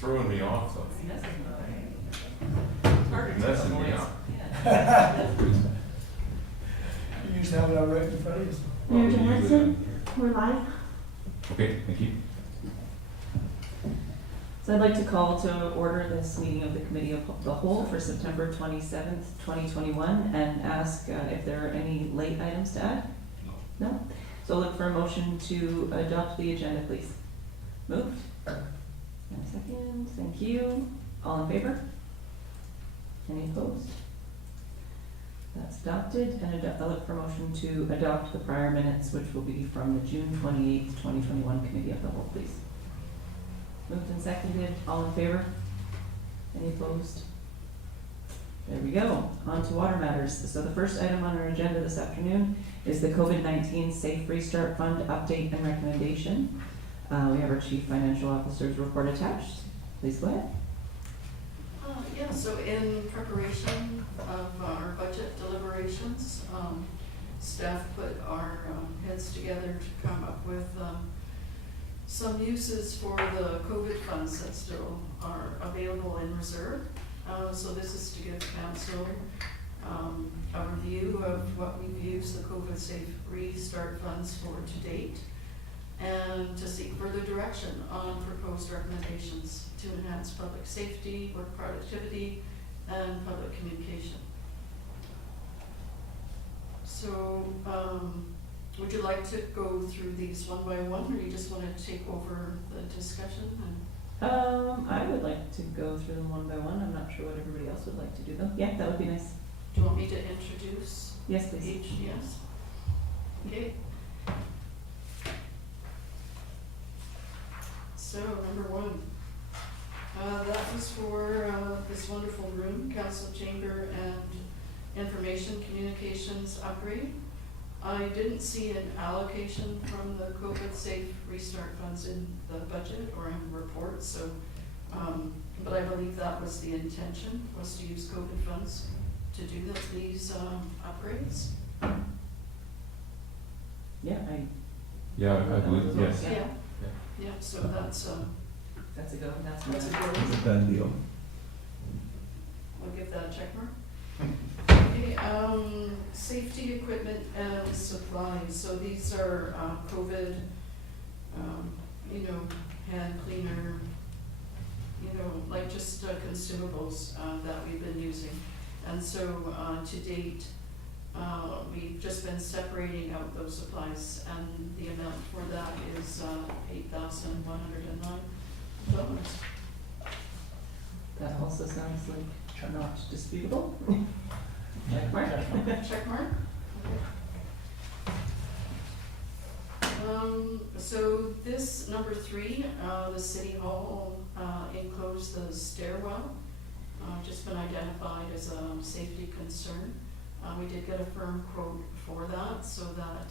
throwing me off though. It's harder to Messing me avoid. up. Yeah. You used to have it out right in front of you. Well, Mayor we usually Johansson, we're live. Okay, thank you. So I'd like to call to order this meeting of the Committee of the Whole for September 27th, 2021, and ask if there are any late items to add? No? So look for a motion to adopt the agenda, please. Moved? And a second, thank you. All in favor? Any opposed? That's adopted, and I look for a motion to adopt the prior minutes, which will be from the June 28th, 2021 Committee of the Whole, please. Moved and seconded, all in favor? Any opposed? There we go, on to water matters. So the first item on our agenda this afternoon is the COVID-19 Safe Restart Fund update and recommendation. We have our Chief Financial Officer's report attached. Please go ahead. Yeah, so in preparation of our budget deliberations, staff put our heads together to come up with some uses for the COVID funds that still are available in reserve. So this is to give council a review of what we've used the COVID Safe Restart funds for to date, and to seek further direction on proposed recommendations to enhance public safety, work productivity, and public communication. So, would you like to go through these one by one, or you just want to take over the discussion? I would like to go through them one by one. I'm not sure what everybody else would like to do though. Yeah, that would be nice. Do you want me to introduce Yes, please. each? Yes. Okay. So, number one, that was for this wonderful room, council chamber and information communications upgrade. I didn't see an allocation from the COVID Safe Restart funds in the budget or in reports, so, but I believe that was the intention, was to use COVID funds to do these upgrades. Yeah, Yeah, I believe, yes. Yeah. Yeah, so that's a That's go. It's a done deal. I'll give that a check mark. Okay, safety equipment and supplies, so these are, COVID, hand cleaner, like just consumables, that we've been using. And so, to date, we've just been separating out those supplies, and the amount for that is, $8,109. That also sounds like not disputable. Check mark. Check mark? So this, number 3, the City Hall enclosed the stairwell, just been identified as a safety concern. We did get a firm quote for that, so that,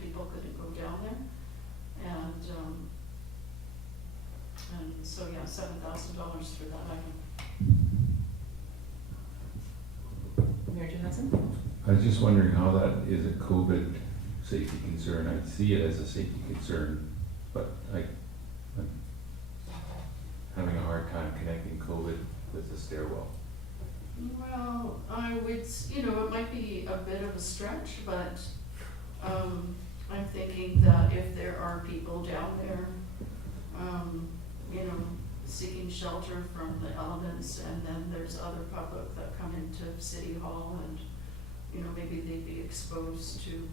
people couldn't go down there. And so, yeah, $7,000 for that item. Mayor Johansson? I was just wondering how that is a COVID safety concern. I see it as a safety concern, but I'm having a hard time connecting COVID with the stairwell. Well, I would, it might be a bit of a stretch, but I'm thinking that if there are people down there, seeking shelter from the elements, and then there's other public that come into City Hall, and, maybe they'd be exposed to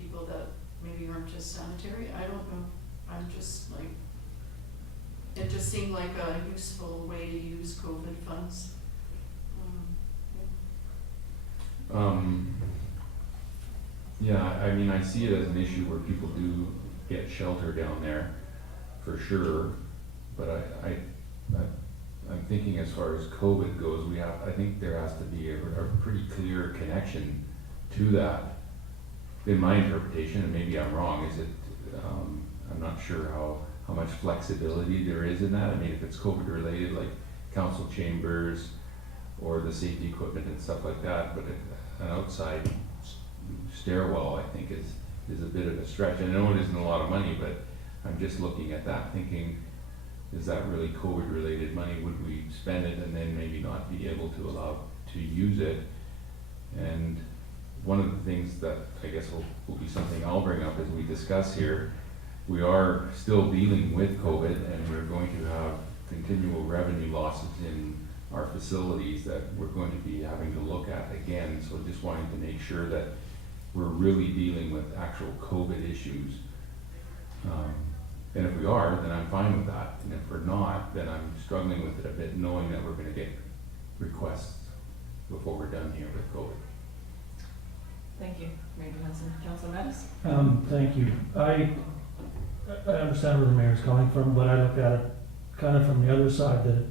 people that maybe aren't just sanitary. I don't know. I'm just like, it just seemed like a useful way to use COVID funds. Yeah, I mean, I see it as an issue where people do get shelter down there, for sure, but I'm thinking as far as COVID goes, I think there has to be a pretty clear connection to that. In my interpretation, and maybe I'm wrong, is it, I'm not sure how much flexibility there is in that. I mean, if it's COVID related, like council chambers or the safety equipment and stuff like that, but an outside stairwell, I think is a bit of a stretch. I know it isn't a lot of money, but I'm just looking at that thinking, is that really COVID-related money? Would we spend it and then maybe not be able to allow to use it? And one of the things that I guess will be something I'll bring up as we discuss here, we are still dealing with COVID, and we're going to have continual revenue losses in our facilities that we're going to be having to look at again. So just wanting to make sure that we're really dealing with actual COVID issues. And if we are, then I'm fine with that. And if we're not, then I'm struggling with it a bit, knowing that we're gonna get requests before we're done here with COVID. Thank you. Mayor Johansson, Councillor Mattis? Thank you. I understand where the mayor's coming from, but I look at it kind of from the other side, that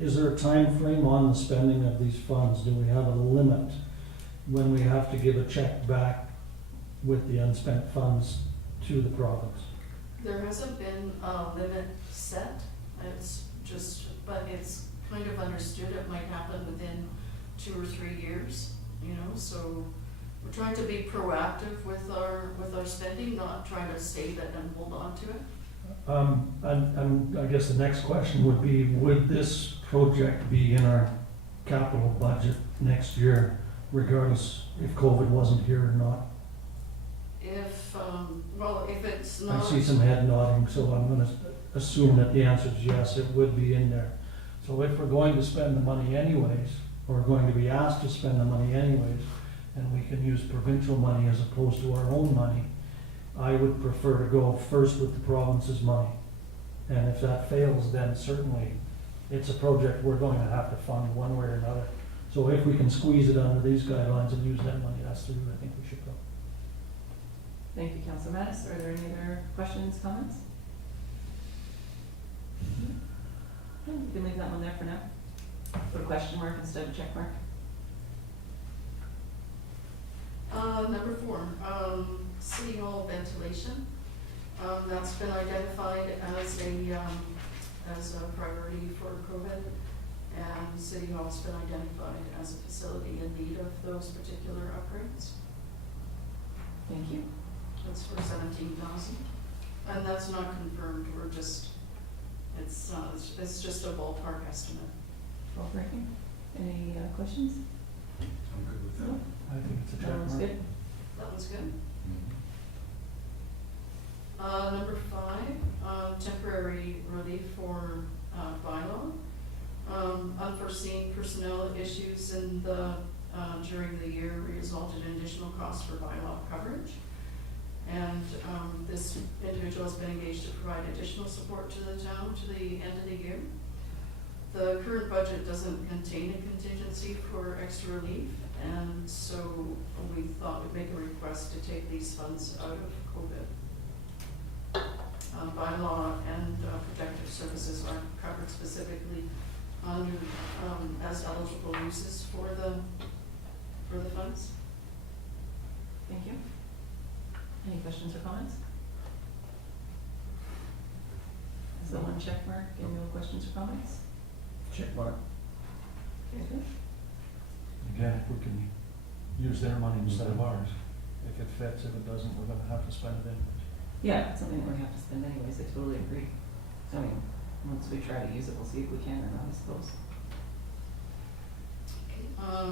is there a time frame on the spending of these funds? Do we have a limit when we have to give a check back with the unspent funds to the province? There hasn't been a limit set, it's just, but it's kind of understood it might happen within 2 or 3 years, you know, so we're trying to be proactive with our spending, not trying to save it and hold on to it. I guess the next question would be, would this project be in our capital budget next year, regardless if COVID wasn't here or not? If, well, if it's I not. see some head nodding, so I'm gonna assume that the answer is yes, it would be in there. So if we're going to spend the money anyways, or going to be asked to spend the money anyways, and we can use provincial money as opposed to our own money, I would prefer to go first with the province's money. And if that fails, then certainly it's a project we're going to have to fund one way or another. So if we can squeeze it under these guidelines and use that money, that's the route I think we should go. Thank you, Councillor Mattis. Are there any other questions, comments? No, you can leave that one there for now. Put a question mark instead of a check mark. Number 4, City Hall ventilation. That's been identified as a priority for COVID, and City Hall's been identified as a facility in need of those particular upgrades. Thank you. That's for 17,000, and that's not confirmed. We're just, it's just a ballpark estimate. Well, breaking. Any questions? I'm good with No? I think it's a check That one's mark. good. That one's good. Mhm. Number 5, temporary relief for bylaw. Unforeseen personnel issues in during the year resulted in additional costs for bylaw coverage. And this individual has been engaged to provide additional support to the town to the end of the year. The current budget doesn't contain a contingency for extra relief, and so we thought we'd make a request to take these funds out of COVID. Bylaw and protective services are covered specifically under as eligible uses for the funds. Thank you. Any questions or comments? Is the one check mark and no questions or comments? Check mark. Very good. Again, if we can use their money instead of ours. If it fits, if it doesn't, we're gonna have to spend it anyways. Yeah, it's something that we have to spend anyways, I totally agree. So I mean, once we try to use it, we'll see if we can or not, I suppose. Okay.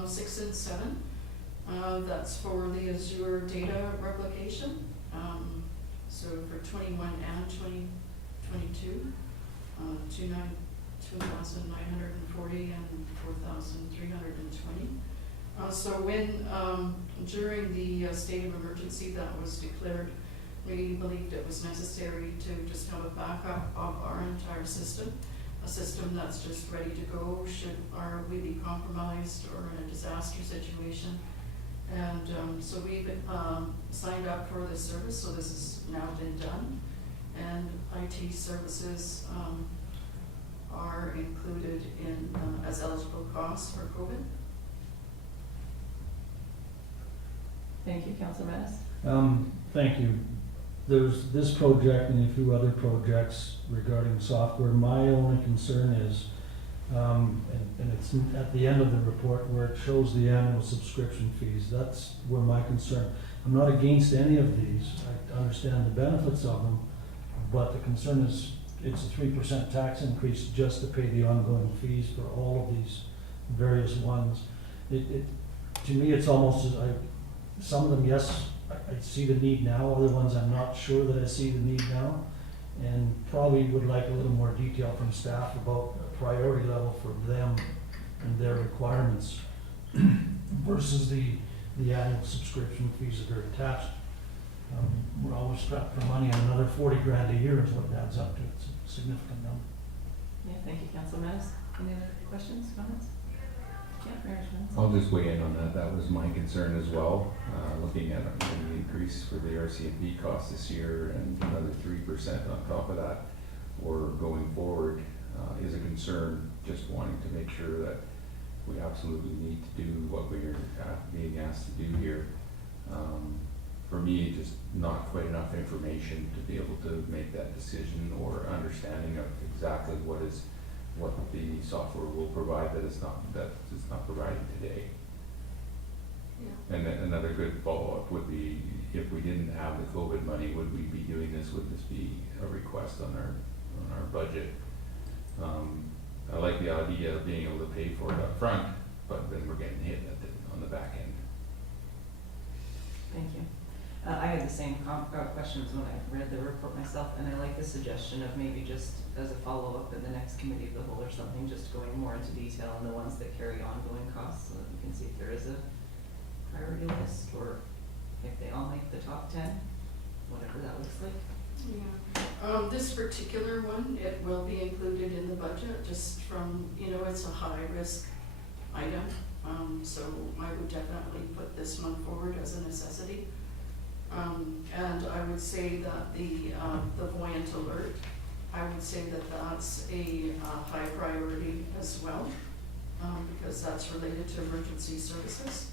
6 and 7, that's for the Azure data replication. So for 21 and 2022, 2,940 and 4,320. So when, during the state of emergency that was declared, we believed it was necessary to just have a backup of our entire system, a system that's just ready to go should we be compromised or in a disaster situation. And so we've signed up for this service, so this has now been done. And IT services are included in as eligible costs for COVID. Thank you, Councillor Mattis. Thank you. There's this project and a few other projects regarding software. My only concern is, and it's at the end of the report where it shows the annual subscription fees. That's where my concern. I'm not against any of these. I understand the benefits of them, but the concern is it's a 3% tax increase just to pay the ongoing fees for all of these various ones. To me, it's almost, some of them, yes, I see the need now, other ones I'm not sure that I see the need now. And probably would like a little more detail from staff about a priority level for them and their requirements versus the annual subscription fees that are attached. We're always strapped for money, and another 40 grand a year is what it adds up to. It's a significant number. Yeah, thank you, Councillor Mattis. Any other questions, comments? Yeah, Mayor Schmitz. I'll just weigh in on that. That was my concern as well, looking at the increase for the RCMP cost this year and another 3% on top of that, or going forward, is a concern. Just wanting to make sure that we absolutely need to do what we're being asked to do here. For me, just not quite enough information to be able to make that decision or understanding of exactly what the software will provide that is not providing today. Yeah. And then another good follow-up would be, if we didn't have the COVID money, would we be doing this? Would this be a request on our budget? I like the idea of being able to pay for it up front, but then we're getting hit on the back end. Thank you. I had the same questions when I read the report myself, and I like the suggestion of maybe just as a follow-up in the next committee of the whole or something, just going more into detail on the ones that carry ongoing costs, so that we can see if there is a priority list, or if they all make the top 10, whatever that looks like. Yeah, this particular one, it will be included in the budget, just from, it's a high-risk item. So I would definitely put this one forward as a necessity. And I would say that the Voyant alert, I would say that that's a high priority as well, because that's related to emergency services.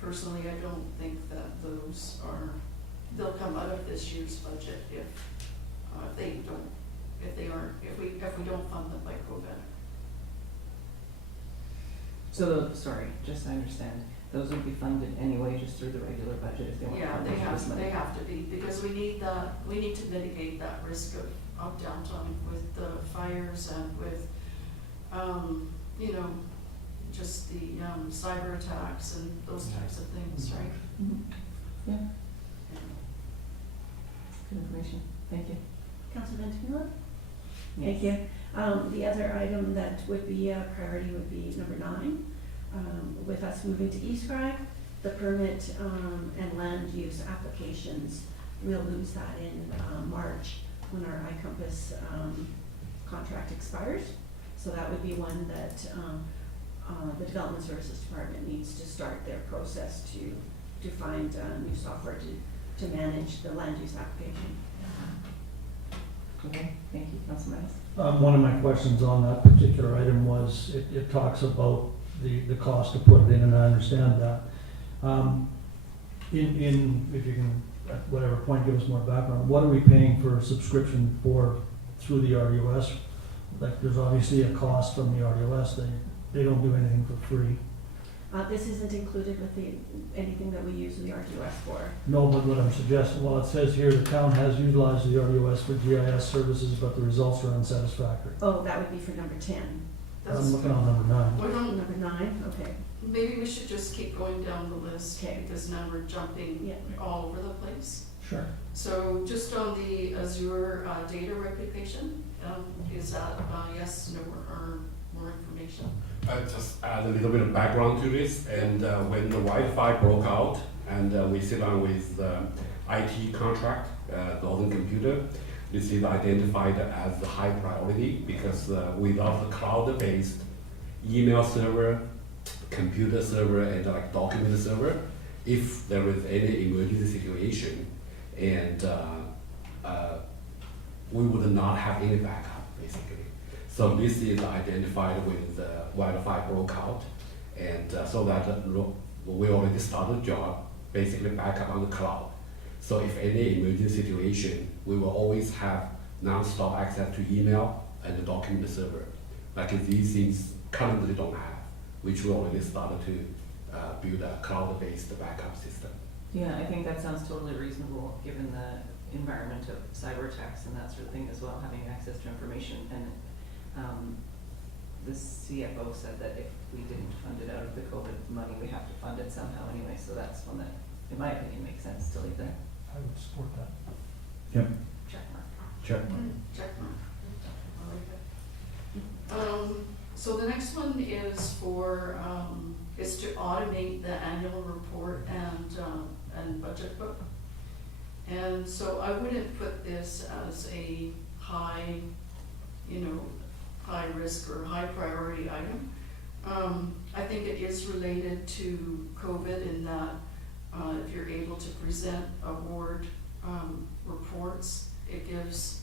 Personally, I don't think that those they'll come out of this year's budget if we don't fund them by COVID. So, sorry, just so I understand, those would be funded anyway, just through the regular budget if they want to Yeah, fund they have to be, because we need to mitigate that risk of downtime with the fires and with, just the cyber attacks and those types of things, right? Mm-hmm. Yeah, good information, thank you. Councillor Veintimilla? Yes. Thank you. The other item that would be a priority would be number 9. With us moving to East Crag, the permit and land use applications, we'll lose that in March when our iCompass contract expires. So that would be one that the Development Services Department needs to start their process to find new software to manage the land use application. Okay, thank you, Councilor Mattis. One of my questions on that particular item was, it talks about the cost to put it in, and I understand that. If you can, at whatever point, give us more background, what are we paying for a subscription through the RUS? Like, there's obviously a cost from the RUS, they don't do anything for free. This isn't included with anything that we use the RUS for. No, but what I'm suggesting, well, it says here, the town has utilized the RUS for GIS services, but the results are unsatisfactory. Oh, that would be for number 10. I'm looking on number 9. We don't, Number 9, okay. maybe we should just keep going down the list, Okay. because now we're jumping Yeah. all over the place. Sure. So just on the Azure data replication, is that yes, no, or more information? Just add a little bit of background to this, and when the Wi-Fi broke out, and we sit down with IT contract, Northern Computer, this is identified as the high priority, because without the cloud-based email server, computer server, and like document server, if there is any emergency situation, and we would not have any backup, basically. So this is identified when the Wi-Fi broke out, and so that we already started the job, basically backup on the cloud. So if any emergency situation, we will always have non-stop access to email and the document server. Like these things currently don't have, which we already started to build a cloud-based backup system. Yeah, I think that sounds totally reasonable, given the environment of cyber attacks and that sort of thing as well, having access to information. And the CFO said that if we didn't fund it out of the COVID money, we have to fund it somehow anyway. So that's one that, in my opinion, makes sense to leave there. I would support that. Yep, Check mark. check. Check mark. I like it. So the next one is for, is to automate the annual report and budget book. And so I wouldn't put this as a high, high risk or high priority item. I think it is related to COVID in that if you're able to present award reports, it gives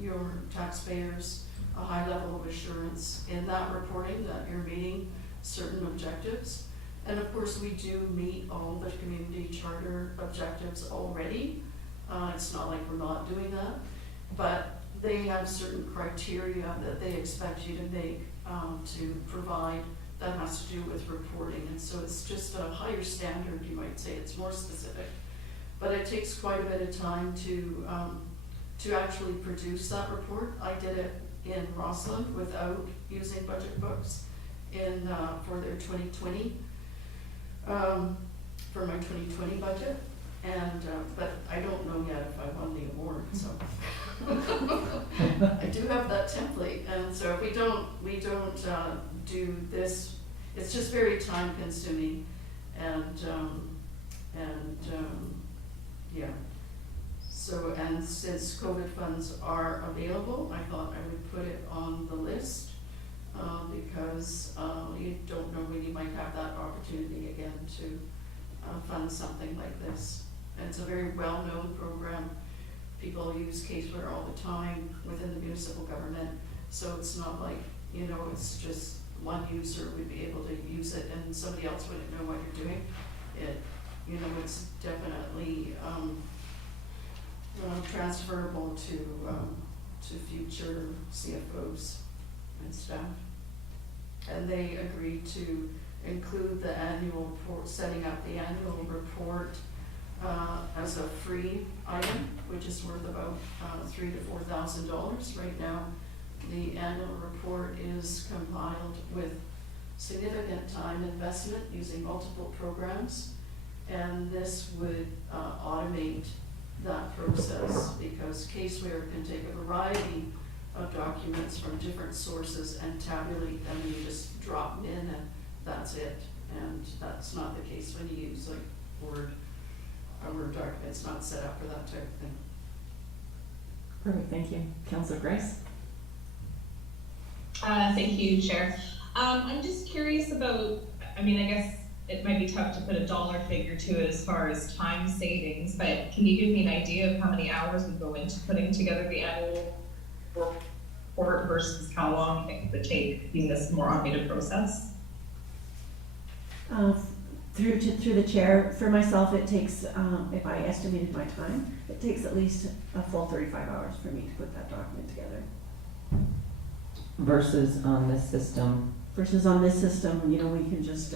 your taxpayers a high level of assurance in that reporting that you're meeting certain objectives. And of course, we do meet all the community charter objectives already. It's not like we're not doing that, but they have certain criteria that they expect you to make to provide that has to do with reporting. And so it's just a higher standard, you might say. It's more specific, but it takes quite a bit of time to actually produce that report. I did it in Rossland without using budget books for their 2020, for my 2020 budget. And, but I don't know yet if I won the award, so. I do have that template, and so if we don't do this, it's just very time consuming, and yeah. So, and since COVID funds are available, I thought I would put it on the list, because you don't know when you might have that opportunity again to fund something like this. And it's a very well-known program. People use caseware all the time within the municipal government, so it's not like, it's just one user would be able to use it and somebody else wouldn't know what you're doing. It's definitely transferable to future CFOs and staff. And they agreed to include the annual report, setting up the annual report as a free item, which is worth about $3,000 to $4,000 right now. The annual report is compiled with significant time investment using multiple programs, and this would automate that process because caseware can take a variety of documents from different sources and tabulate them, and you just drop them in and that's it. And that's not the case when you use like Word. A Word document, it's not set up for that type of thing. Perfect, thank you. Councillor Grice? Thank you, Chair. I'm just curious about, I guess it might be tough to put a dollar figure to it as far as time savings, but can you give me an idea of how many hours would go into putting together the annual report versus how long it would take using this more automated process? Through the chair, for myself, it takes, if I estimated my time, it takes at least a full 35 hours for me to put that document together. Versus on this system? Versus on this system, we can just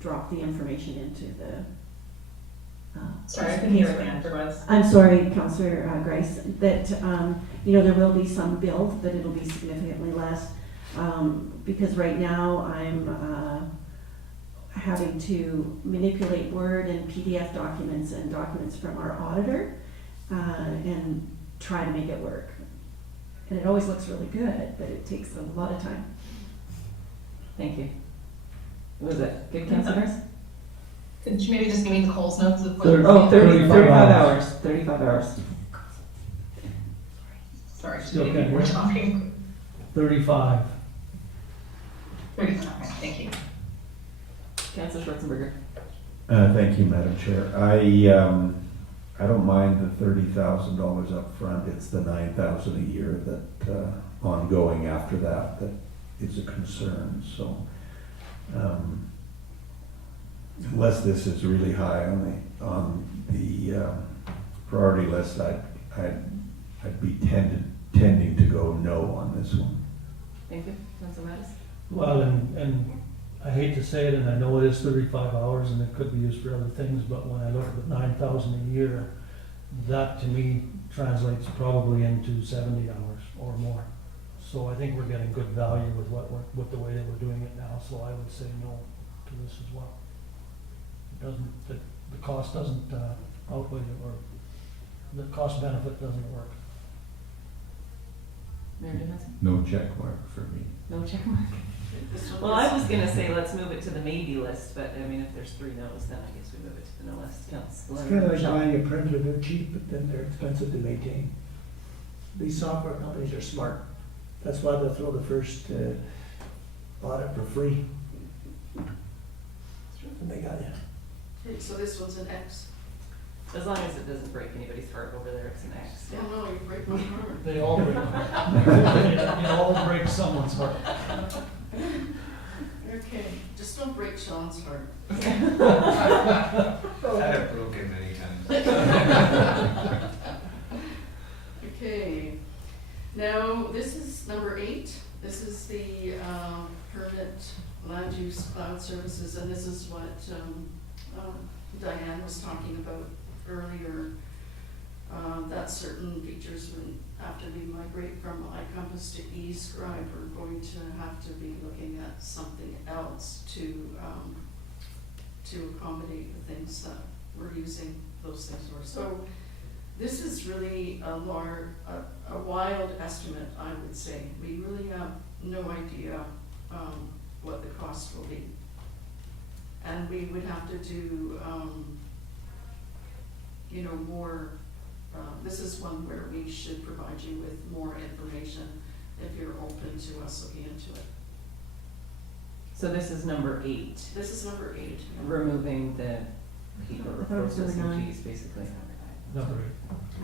drop the information into the. Sorry, I couldn't hear what the answer was. I'm sorry, Councillor Grice, that, there will be some build, but it'll be significantly less. Because right now I'm having to manipulate Word and PDF documents and documents from our auditor and try to make it work. And it always looks really good, but it takes a lot of time. Thank you. Was it good, councillors? Could you maybe just give me the Coles notes of what? 35 hours. 35 hours. Sorry, Still maybe can't we're hear. talking. 35. 35, thank you. Councillor Schwarzenberger? Thank you, Madam Chair. I don't mind the $30,000 up front. It's the $9,000 a year that ongoing after that is a concern. So unless this is really high on the priority list, I'd be tending to go no on this one. Thank you. Councillor Mattis? Well, and I hate to say it, and I know it is 35 hours and it could be used for other things, but when I look at the 9,000 a year, that to me translates probably into 70 hours or more. So I think we're getting good value with with the way that we're doing it now, so I would say no to this as well. It doesn't, the cost doesn't outweigh it, or the cost benefit doesn't work. Mayor Dennison? No check mark for me. No check mark? This one Well, I is- was gonna say, let's move it to the maybe list, but I mean, if there's 3 no's, then I guess we move it to the no list. Councillor It's kind of like Shaw. buying a printer, they're cheap, but then they're expensive to maintain. These software companies are smart. That's why they'll throw the first audit for free. And they got you. Okay, so this one's an X. As long as it doesn't break anybody's heart over there, it's an X. Yeah, no, you break my heart. They all break, they all break someone's heart. Okay, just don't break Sean's heart. I have broken many times. Okay, now, this is number 8. This is the permit land use cloud services, and this is what Diane was talking about earlier. That certain features would, after we migrate from iCompass to eScribe, we're going to have to be looking at something else to accommodate the things that we're using those things for. So this is really a wild estimate, I would say. We really have no idea what the cost will be. And we would have to do, more, this is one where we should provide you with more information if you're open to us looking into it. So this is number 8, This is number 8. removing the paper I thought it was number processing 9. fees, basically. Number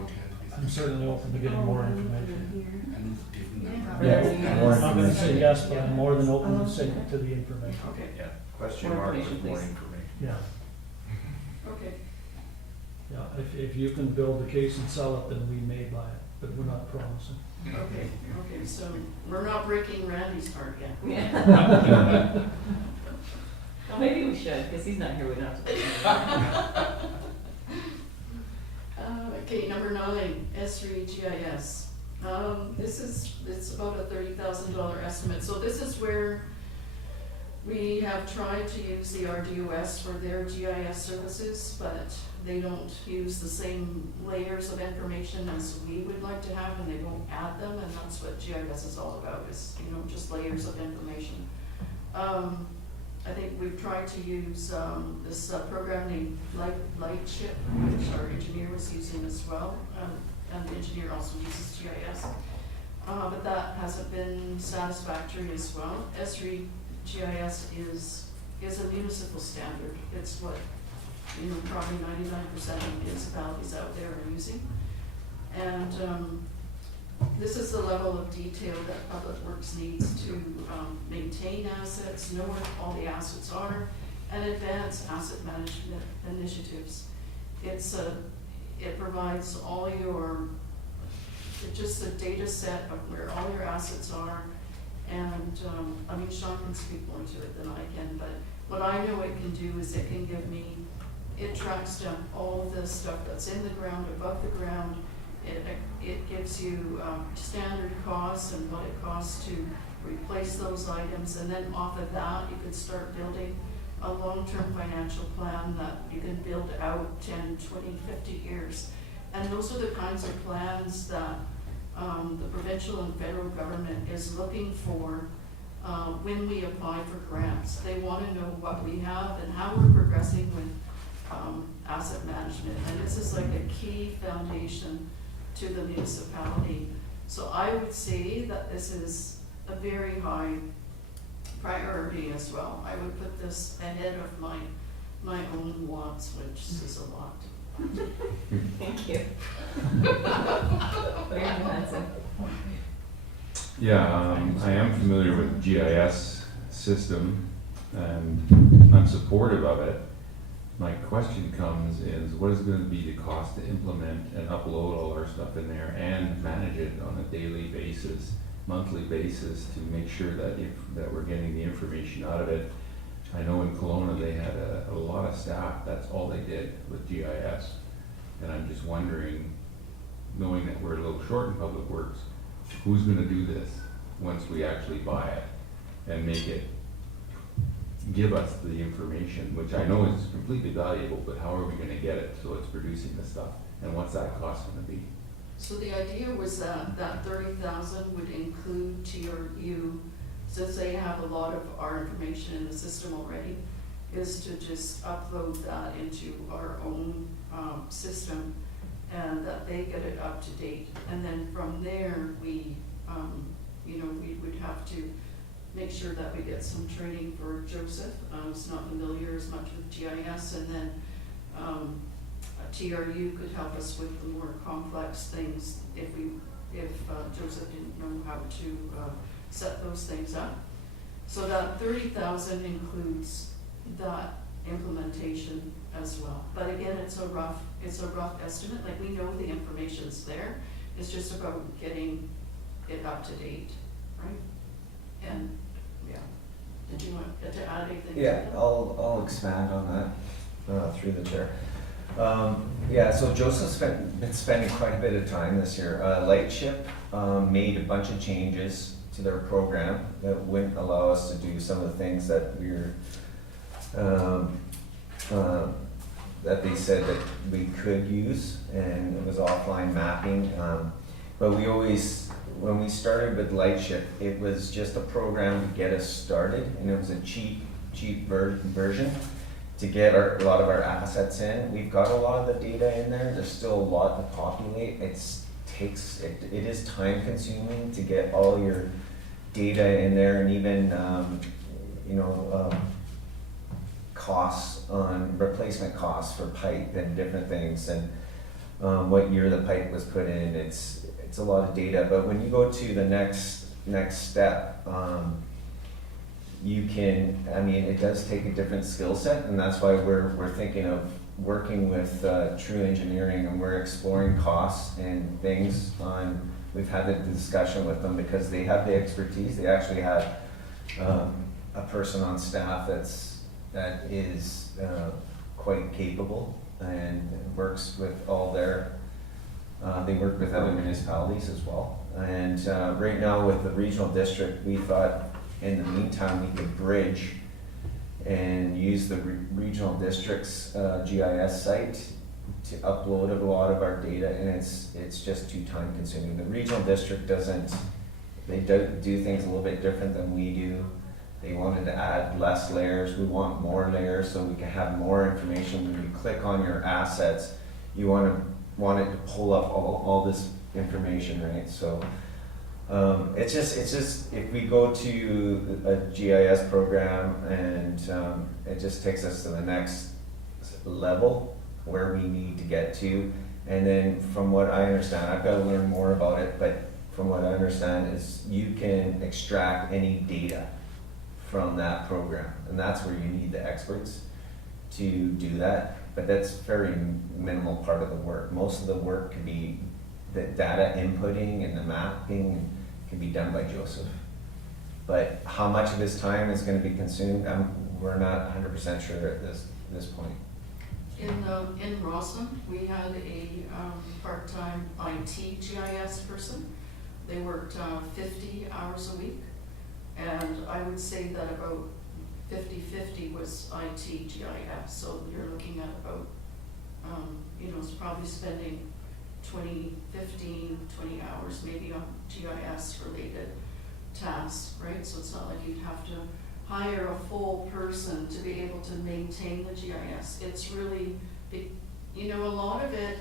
8. I'm certainly open to getting more information. And it's given Yeah. that- Yeah, more I'm gonna say information. yes, but I'm more than open to say to the information. Okay, Yeah, question More mark information, with more please. information. Yeah, okay. yeah, if you can build the case and sell it, then we may buy it, but we're not promising. Okay, so we're not breaking Randy's heart yet. Yeah. Well, maybe we should, because he's not here, we don't have to. Okay, number 9, S3 GIS. It's about a $30,000 estimate. So this is where we have tried to use the RDOS for their GIS services, but they don't use the same layers of information as we would like to have, and they won't add them, and that's what GIS is all about, is, just layers of information. I think we've tried to use this program named Lightship, which our engineer was using as well, and the engineer also uses GIS. But that hasn't been satisfactory as well. S3 GIS is a municipal standard. It's what, probably 99% of municipalities out there are using. And this is the level of detail that Public Works needs to maintain assets, know where all the assets are, and advance asset management initiatives. It provides all just a data set of where all your assets are, and Sean can speak more to it than I can, but what I know it can do is it tracks down all the stuff that's in the ground, above the ground. It gives you standard costs and what it costs to replace those items, and then off of that, you can start building a long-term financial plan that you can build out 10, 20, 50 years. And those are the kinds of plans that the provincial and federal government is looking for when we apply for grants. They want to know what we have and how we're progressing with asset management. And this is like a key foundation to the municipality. So I would say that this is a very high priority as well. I would put this ahead of my own wants, which is a lot. Thank you. Mayor Johansson. Yeah, I am familiar with GIS system, and I'm supportive of it. My question comes is, what is it going to be the cost to implement and upload all our stuff in there and manage it on a daily basis, monthly basis, to make sure that we're getting the information out of it? I know in Kelowna they had a lot of staff, that's all they did with GIS. And I'm just wondering, knowing that we're a little short in public works, who's gonna do this once we actually buy it and make it, give us the information, which I know is completely valuable, but how are we gonna get it so it's producing the stuff? And what's that cost gonna be? So the idea was that 30,000 would include TRU, since they have a lot of our information in the system already, is to just upload that into our own system, and that they get it up to date. And then from there, we, you know, we would have to make sure that we get some training for Joseph, who's not familiar as much with GIS, and then TRU could help us with the more complex things if Joseph didn't know how to set those things up. So that 30,000 includes that implementation as well. But again, it's a rough estimate. Like, we know the information's there. It's just about getting it up to date, right? And yeah, did you want to add anything? Yeah, I'll expand on that through the chair. Yeah, so Joseph's been spending quite a bit of time this year. Lightship made a bunch of changes to their program that wouldn't allow us to do some of the things that that they said that we could use, and it was offline mapping. But we always, when we started with Lightship, it was just a program to get us started, and it was a cheap version to get a lot of our assets in. We've got a lot of the data in there. There's still a lot to populate. It is time consuming to get all your data in there, and even costs on replacement costs for pipe and different things, and what year the pipe was put in. It's a lot of data. But when you go to the next step, you can, I mean, it does take a different skill set, and that's why we're thinking of working with True Engineering, and we're exploring costs and things on. We've had the discussion with them because they have the expertise. They actually have a person on staff that is quite capable and works with all their. They work with other municipalities as well. And right now with the regional district, we thought in the meantime we could bridge and use the regional district's GIS site to upload a lot of our data, and it's just too time consuming. The regional district they do things a little bit different than we do. They wanted to add less layers. We want more layers so we can have more information. When you click on your assets, you want it to pull up all this information, right? So it's just if we go to a GIS program, and it just takes us to the next level where we need to get to. And then from what I understand, I've got to learn more about it, but from what I understand is you can extract any data from that program, and that's where you need the experts to do that. But that's very minimal part of the work. Most of the work can be the data inputting and the mapping can be done by Joseph. But how much of his time is going to be consumed, we're not 100% sure at this point. In Rossland, we had a part-time IT GIS person. They worked 50 hours a week, and I would say that about 50-50 was IT GIS. So you're looking at about, it's probably spending 20 hours maybe on GIS related tasks, right? So it's not like you'd have to hire a full person to be able to maintain the GIS. It's really, a lot of it,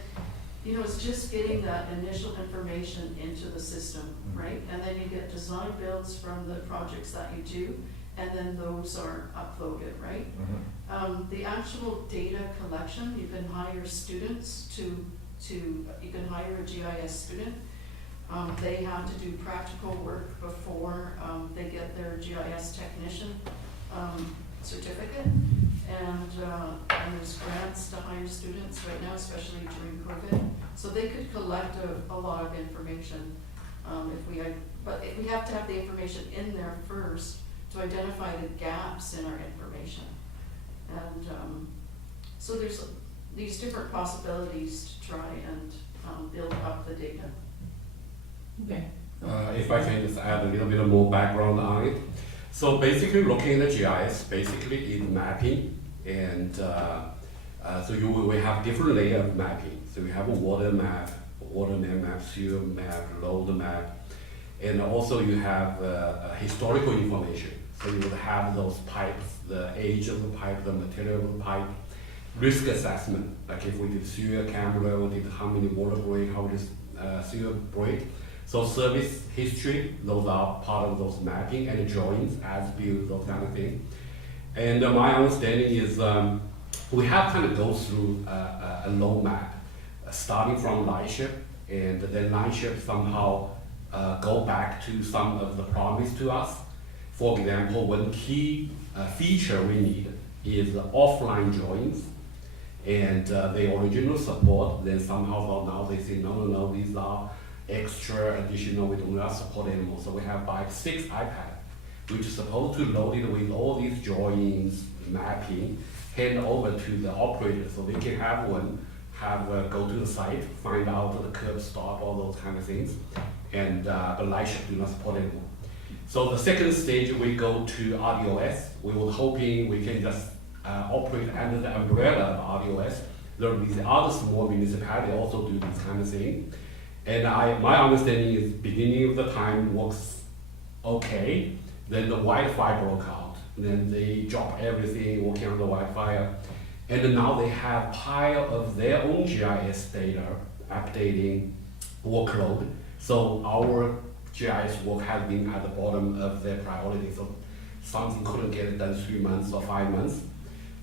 it's just getting that initial information into the system, right? And then you get design builds from the projects that you do, and then those are uploaded, right? Mm-hmm. The actual data collection, you can hire students you can hire a GIS student. They have to do practical work before they get their GIS technician certificate. And there's grants to hire students right now, especially during COVID. So they could collect a lot of information but we have to have the information in there first to identify the gaps in our information. And so there's these different possibilities to try and build up the data. Okay. If I can just add a little bit more background on it. So basically, looking at the GIS, basically is mapping, and so we have different layer of mapping. So we have a water map, sewer map, road map, and also you have historical information. So you would have those pipes, the age of the pipe, the material of the pipe, risk assessment. Like if we did sewer camera, we did how many water break, how this sewer break. So service history, those are part of those mapping and drawings, as built, those kind of things. And my understanding is we have kind of go through a low map, starting from line ship, and then line ship somehow go back to some of the promise to us. For example, one key feature we need is offline drawings, and the original support, then somehow now they say, no, these are extra additional, we do not support anymore. So we have buy 6 iPad, which is supposed to load it with all these drawings, mapping, hand over to the operator so they can have one, go to the site, find out the curb stop, all those kind of things. And but Lightship do not support anymore. So the second stage we go to RDOS. We were hoping we can just operate under the umbrella of RDOS. There will be the other small municipalities also do this kind of thing. And my understanding is beginning of the time works okay. Then the Wi-Fi broke out. Then they drop everything working on the Wi-Fi. And now they have pile of their own GIS data updating workload. So our GIS work has been at the bottom of their priority. So something couldn't get done 3 months or 5 months.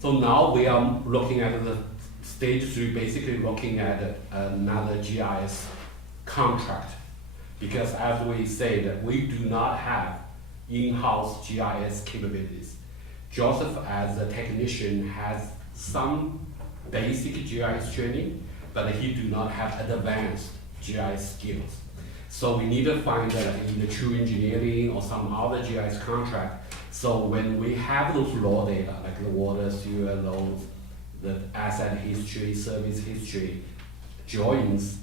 So now we are looking at the stage 3, basically looking at another GIS contract, because as we said, we do not have in-house GIS capabilities. Joseph, as a technician, has some basic GIS training, but he do not have advanced GIS skills. So we need to find either true engineering or some other GIS contract. So when we have those raw data, like the water, sewer, loads, the asset history, service history, drawings,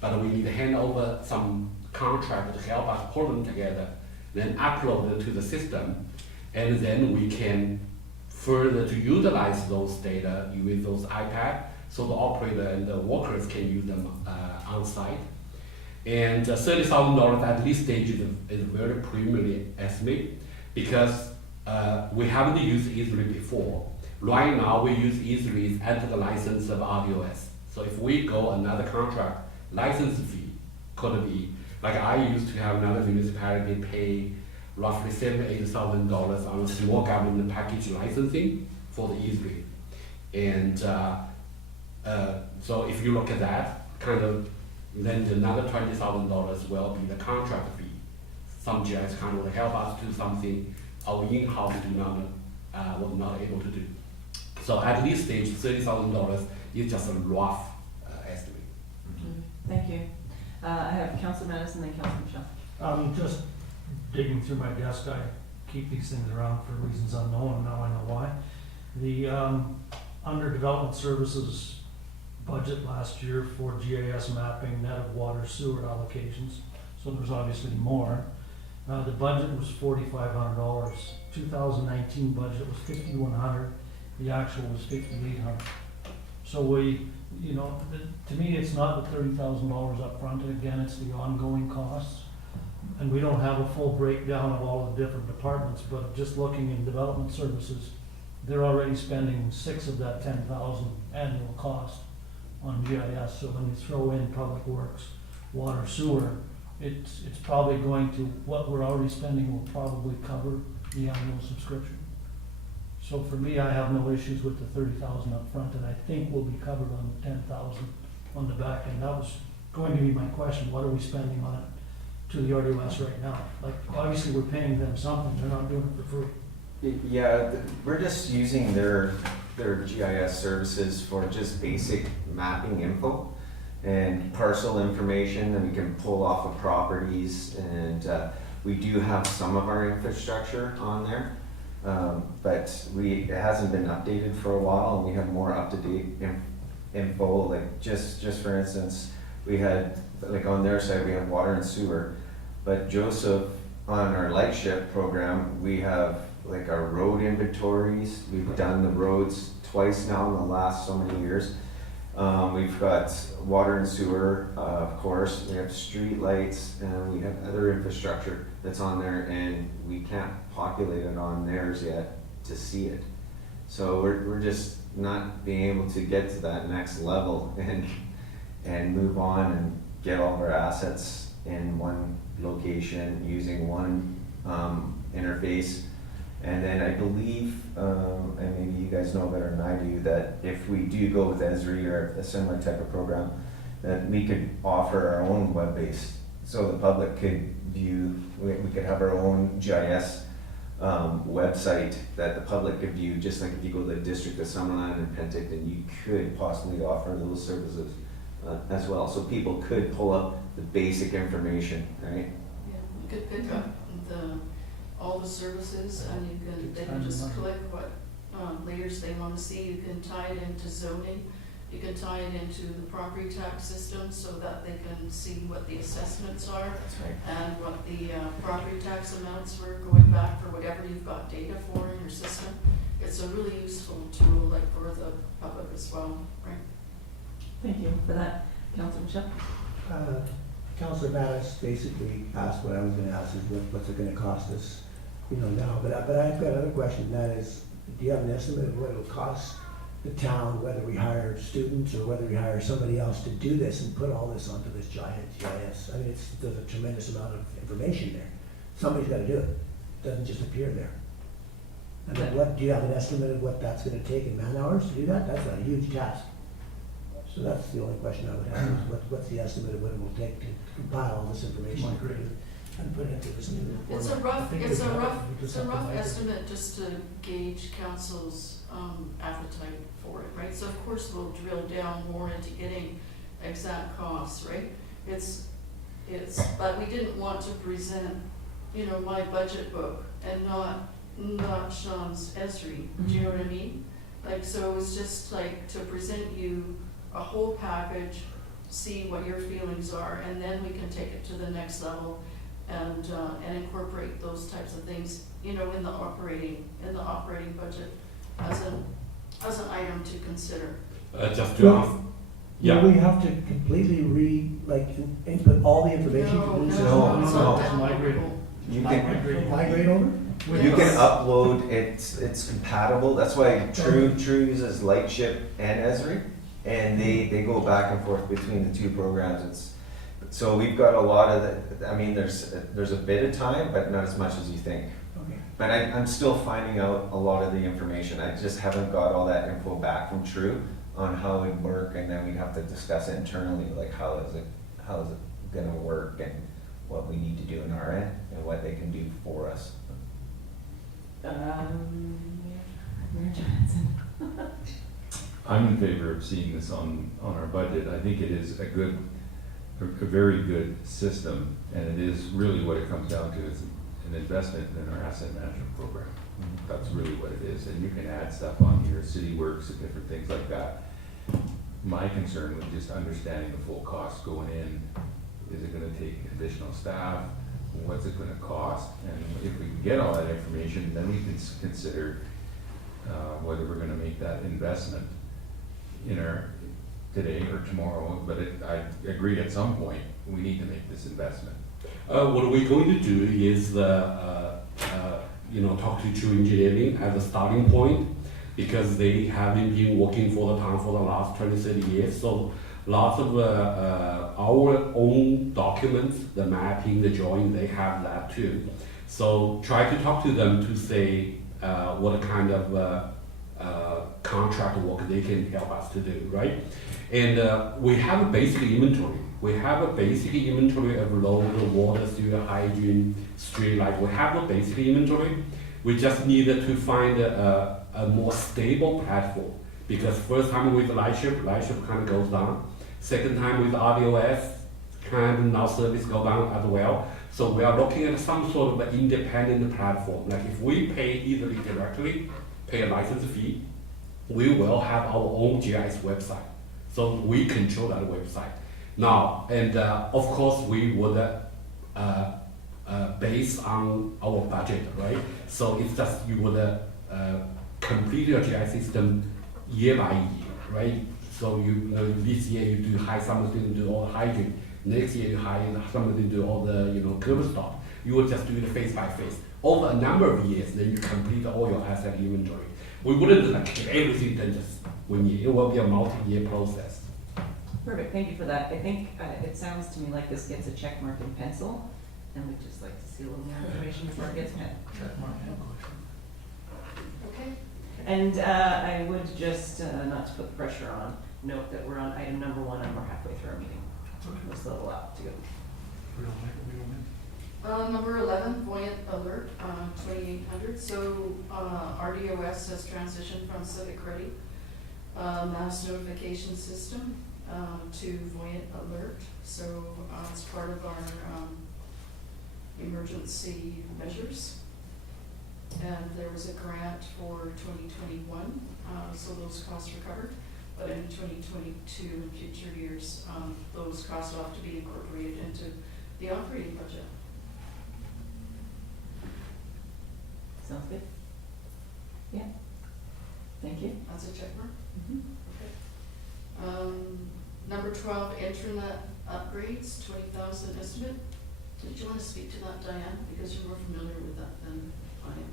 but we need to hand over some contract to help us pull them together, then upload it to the system, and then we can further to utilize those data with those iPad, so the operator and the workers can use them on site. And $30,000 at this stage is a very preliminary estimate, because we haven't used Easily before. Right now we use Easily under the license of RDOS. So if we go another contract, license fee could be, like I used to have another municipality pay roughly $7,000-8,000 on a small government package licensing for the Easily. And so if you look at that, kind of, then another $20,000 will be the contract fee. Some GIS kind of help us do something our in-house was not able to do. So at this stage, $30,000 is just a rough estimate. Thank you. I have Councillor Madison and Councillor Michelle. I'm just digging through my desk. I keep these things around for reasons unknown, now I know why. The under development services budget last year for GIS mapping, net of water sewer allocations, so there's obviously more. The budget was $4,500. 2019 budget was $5,100. The actual was $5,800. So we, you know, to me, it's not the $30,000 up front. And again, it's the ongoing costs. And we don't have a full breakdown of all the different departments, but just looking in development services, they're already spending 6 of that 10,000 annual cost on GIS. So when you throw in public works, water, sewer, it's probably going to, what we're already spending will probably cover the annual subscription. So for me, I have no issues with the 30,000 up front, and I think we'll be covered on the 10,000 on the back end. That was going to be my question. What are we spending on it to the RDOS right now? Like, obviously we're paying them something. They're not doing it for free. Yeah, we're just using their GIS services for just basic mapping info and parcel information that we can pull off of properties, and we do have some of our infrastructure on there, but it hasn't been updated for a while, and we have more up-to-date info, like just for instance, we had, like on their side, we have water and sewer, but Joseph, on our lightship program, we have like our road inventories, we've done the roads twice now in the last so many years. We've got water and sewer, of course, we have street lights, and we have other infrastructure that's on there, and we can't populate it on theirs yet to see it. So we're just not being able to get to that next level and move on and get all of our assets in one location using one interface. And then I believe, and maybe you guys know better than I do, that if we do go with Esri or a similar type of program, that we could offer our own web-based, so the public could view, we could have our own GIS website that the public could view, just like if you go to the District of Summerland and Penticton, you could possibly offer those services as well. So people could pull up the basic information, right? Yeah, you could pick up all the services, and they can just click what layers they want to see. You can tie it into zoning, you can tie it into the property tax system so that they can see what the assessments are That's right. and what the property tax amounts were going back for whatever you've got data for in your system. It's a really useful tool, like for the public as well, right? Thank you for that. Councillor Michelle? Councillor Mattis basically asked what I was gonna ask, is what's it gonna cost us, now, but I've got another question, and that is, do you have an estimate of what it'll cost the town, whether we hire students or whether we hire somebody else to do this and put all this onto this giant GIS? I mean, there's a tremendous amount of information there. Somebody's gotta do it. It doesn't just appear there. And then do you have an estimate of what that's gonna take in man hours to do that? That's a huge task. So that's the only question I would have, is what's the estimate of what it will take to compile all this information and put it into this new format? It's a rough estimate just to gauge council's appetite for it, right? So of course we'll drill down more into getting exact costs, right? But we didn't want to present, my budget book and not Sean's Esri. Do you know what I mean? Like, so it was just like to present you a whole package, see what your feelings are, and then we can take it to the next level and incorporate those types of things, in the operating budget as an item to consider. Just to ask, Do we have to completely input all the information to do this? No. It's migrable. You can, Migrate over? you can upload, it's compatible, that's why True uses Lightship and Esri, and they go back and forth between the two programs. So we've got a lot of the, I mean, there's a bit of time, but not as much as you think. Okay. But I'm still finding out a lot of the information. I just haven't got all that info back from True on how it would work, and then we'd have to discuss it internally, like how is it gonna work, and what we need to do on our end, and what they can do for us. Mayor Johansson? I'm in favor of seeing this on our budget. I think it is a very good system, and it is really what it comes down to is an investment in our asset management program. That's really what it is, and you can add stuff on here, city works and different things like that. My concern with just understanding the full cost going in, is it gonna take additional staff? What's it gonna cost? And if we can get all that information, then we can consider whether we're gonna make that investment in our today or tomorrow. But I agree, at some point we need to make this investment. What we're going to do is, talk to True Engineering as a starting point, because they haven't been working for the town for the last 20, 30 years. So lots of our own documents, the mapping, the drawing, they have that too. So try to talk to them to say what kind of contract work they can help us to do, right? And we have a basic inventory. We have a basic inventory of road, water, sewer, hygiene, street light. We have a basic inventory. We just needed to find a more stable platform, because first time with Lightship kind of goes down. Second time with RDOS, kind of now service go down as well. So we are looking at some sort of independent platform. Like if we pay either directly, pay a license fee, we will have our own GIS website. So we control that website. Now, and of course, we would base on our budget, right? So it's just you would complete your GI system year by year, right? So this year you do hire somebody to do all the hygiene. Next year you hire somebody to do all the curb stop. You will just do it phase by phase. Over a number of years, then you complete all your asset inventory. We wouldn't like keep everything done just 1 year. It will be a multi-year process. Perfect, thank you for that. I think it sounds to me like this gets a check mark in pencil, and we'd just like to see a little more information before it gets pen. Okay, And I would just, not to put the pressure on, note that we're on item number 1 and we're halfway through our meeting. There's a little out to go. number 11, Buoyant Alert, 2800. So RDOS has transitioned from Civic Ready mass notification system to Buoyant Alert. So it's part of our emergency measures. And there was a grant for 2021, so those costs were covered. But in 2022 and future years, those costs will have to be incorporated into the operating budget. Sounds good? Yeah. Thank you. That's a check mark. Mhm. Okay. Number 12, internet upgrades, 20,000 estimate. Did you want to speak to that, Diane? Because you're more familiar with that than I am.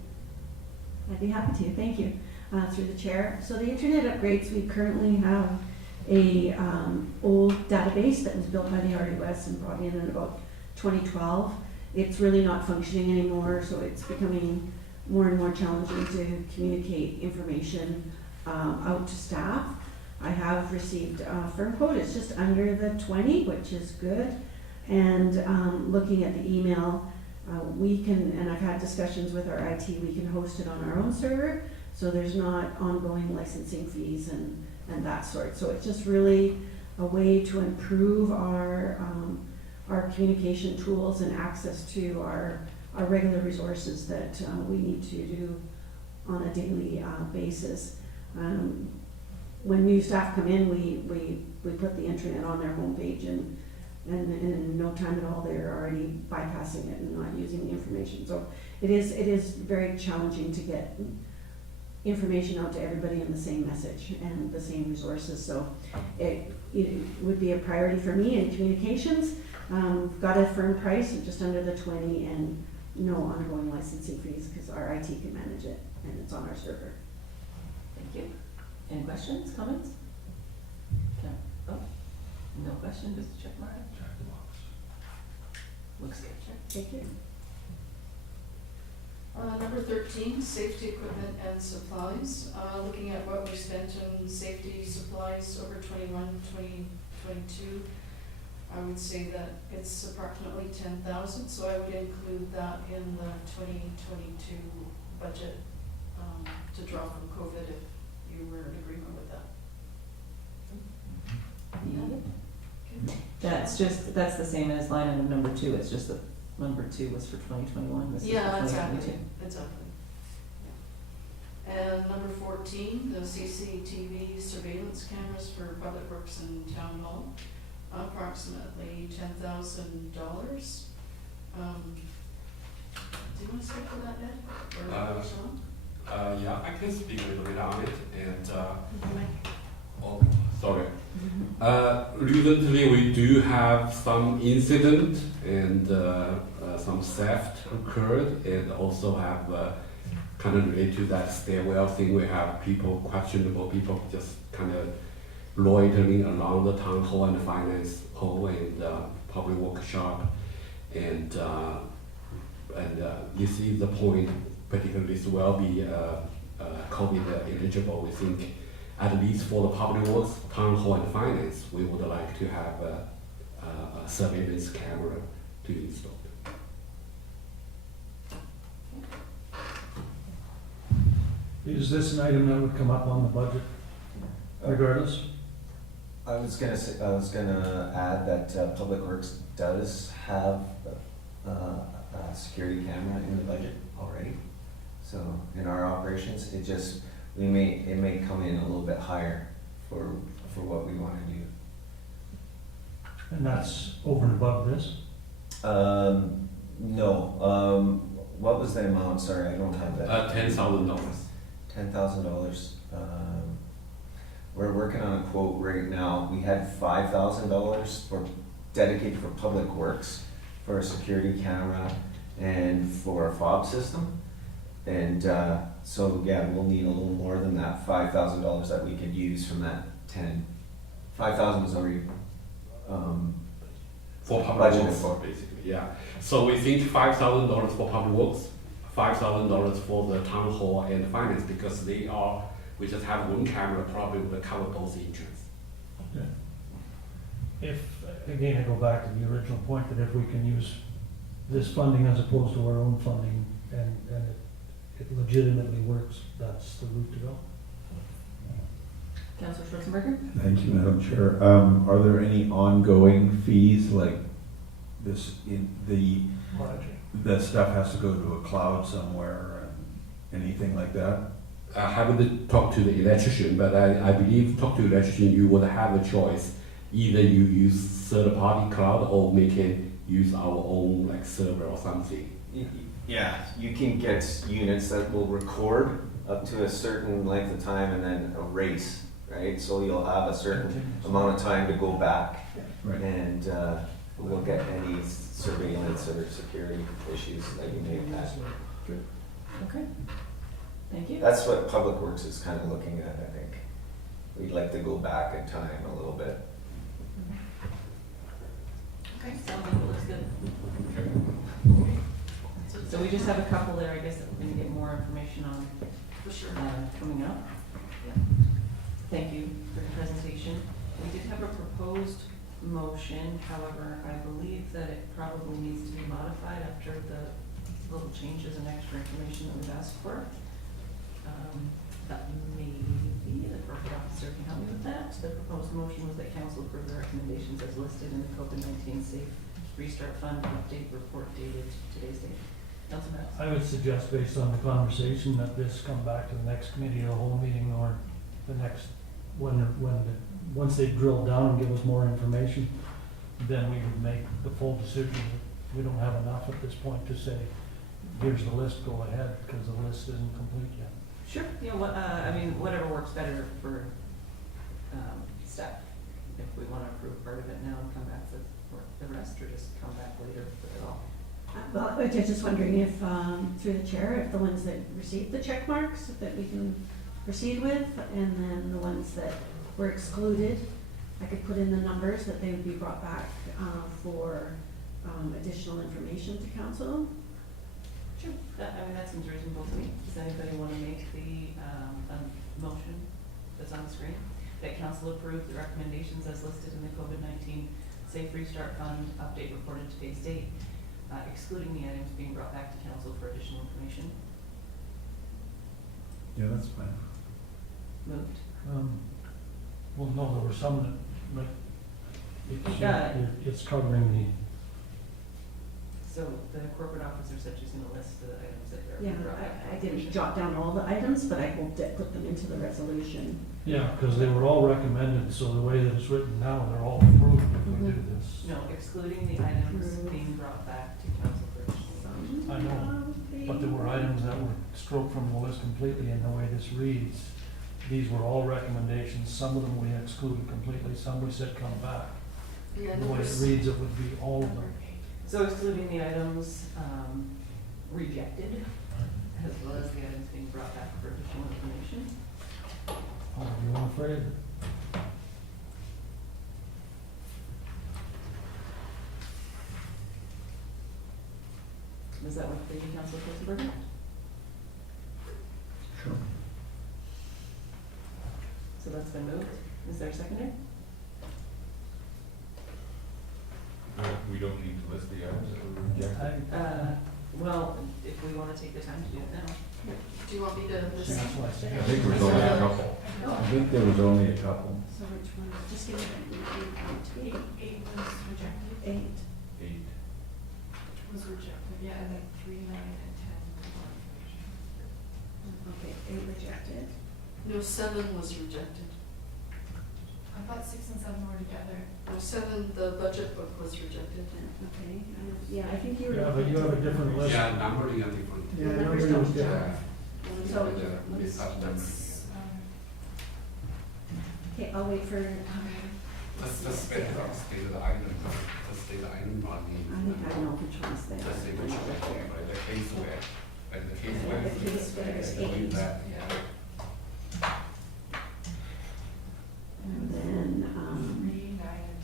I'd be happy to, thank you, through the chair. So the internet upgrades, we currently have a old database that was built by the RUS and brought in about 2012. It's really not functioning anymore, so it's becoming more and more challenging to communicate information out to staff. I have received a firm quote, it's just under the 20, which is good. And looking at the email, we can, and I've had discussions with our IT, we can host it on our own server, so there's not ongoing licensing fees and that sort. So it's just really a way to improve our communication tools and access to our regular resources that we need to do on a daily basis. When new staff come in, we put the internet on their homepage, and in no time at all, they're already bypassing it and not using the information. So it is very challenging to get information out to everybody in the same message and the same resources. So it would be a priority for me in communications. Got a firm price of just under the 20 and no ongoing licensing fees because our IT can manage it and it's on our server. Thank you. Any questions, comments? No. Oh, no question, just a check mark. Check the box. Looks good, check. Thank you. Number 13, safety equipment and supplies. Looking at what we spent on safety supplies over 21, 2022, I would say that it's approximately 10,000, so I would include that in the 2022 budget to draw from COVID if you were in agreement with that. Okay. That's the same as line item number 2, it's just that number 2 was for 2021, this is for Yeah, 2022. exactly. And number 14, the CCTV surveillance cameras for Public Works and Town Hall, approximately $10,000. Do you want to speak to that, Ed? Or Sean? Yeah, I can speak a little bit on it. And oh, sorry. Recently, we do have some incident and some theft occurred, and also have kind of related to that stairwell thing. We have questionable people, just kind of loitering around the town hall and the finance hall and public workshop, and you see the point. Particularly, this will be COVID eligible. We think at least for the public works, town hall and finance, we would like to have a surveillance camera to install. Is this an item that would come up on the budget regardless? I was gonna add that Public Works does have a security camera in the budget already. So in our operations, it may come in a little bit higher for for what we wanna do. And that's over and above this? No, what was the amount, sorry, I don't have that. $10,000. $10,000. We're working on a quote right now. We had $5,000 for dedicated for public works, for a security camera and for a fob system. And so yeah, we'll need a little more than that $5,000 that we could use from that 10. 5,000 was already For public budgeted works, for. basically, yeah. So we think $5,000 for public works, $5,000 for the town hall and finance, because we just have one camera, probably would cover both insurance. If, again, I go back to the original point that if we can use this funding as opposed to our own funding and it legitimately works, that's the route to go. Councillor Schwarzenberger? Thank you, Madam Chair. Are there any ongoing fees like this, that stuff has to go to a cloud somewhere and anything like that? I haven't talked to the electrician, but I believe talk to the electrician, you would have a choice. Either you use third-party cloud or we can use our own like server or something. Yeah, you can get units that will record up to a certain length of time and then erase, right? So you'll have a certain amount of time to go back Right. and look at any surveillance or security issues that you may have had. Okay. Thank you. That's what Public Works is kind of looking at, I think. We'd like to go back in time a little bit. Okay, sounds like it looks good. So we just have a couple there, I guess, that we're gonna get more information on For sure. coming up. Yeah. Thank you for the presentation. We did have a proposed motion, however, I believe that it probably needs to be modified after the little changes and extra information that we've asked for. That maybe the corporate officer can help me with that. The proposed motion was that council approve the recommendations as listed in the COVID-19 Safe Restart Fund update report dated today's date. Councilor Mattis? I would suggest, based on the conversation, that this come back to the next committee or whole meeting or the next, once they drill down and give us more information, then we would make the full decision. We don't have enough at this point to say, here's the list, go ahead, because the list isn't complete yet. Sure, yeah, I mean, whatever works better for staff. If we want to approve part of it now and come back for the rest, or just come back later with it all. Well, I was just wondering if, through the chair, if the ones that received the check marks that we can proceed with, and then the ones that were excluded, I could put in the numbers that they would be brought back for additional information to council. Sure. That seems reasonable to me. Does anybody want to make the motion that's on the screen? That council approve the recommendations as listed in the COVID-19 Safe Restart Fund update reported today's date, excluding the items being brought back to council for additional information. Yeah, that's fine. Moved. Well, no, there were some that, like, it's covering So the corporate officer said she's going to list the items that are Yeah, being brought back. I didn't jot down all the items, but I will put them into the resolution. yeah, because they were all recommended, so the way that it's written now, they're all approved if we do this. No, excluding the items Approved. being brought back to council for additional information. I know, but there were items that were struck from the list completely, and the way this reads, these were all recommendations, some of them we excluded completely, some we said come back. Yeah, The way it reads, it would be all of them. So excluding the items rejected, as well as the items being brought back for additional information. However you want to phrase it. Is that what the council Councilor Sure. So that's been moved. Is there a seconder? We don't need to list the items that were rejected. Well, if we want to take the time to do it now. Do you want me to That's listen? why I said. I think there's only a couple. I think there was only a couple. So which one, just give me the Eight was rejected. eight. 8. Was rejected, yeah, and then 3, 9, and 10. Okay, eight rejected. No, 7 was rejected. I thought 6 and 7 were together. No, 7, the budget book was rejected. Okay, yeah, I think you were. Yeah, but you have a different list. Yeah, numbering are different. Yeah, Numbers numbers don't don't Yeah. So, We start numbering. okay, I'll wait for, Let's just state the item, just state the item, I I think mean, I know which one's there. just say which one, like the case where, like the case Yeah, where. the case where it's Doing eight. that, yeah. And then, 3, 9, and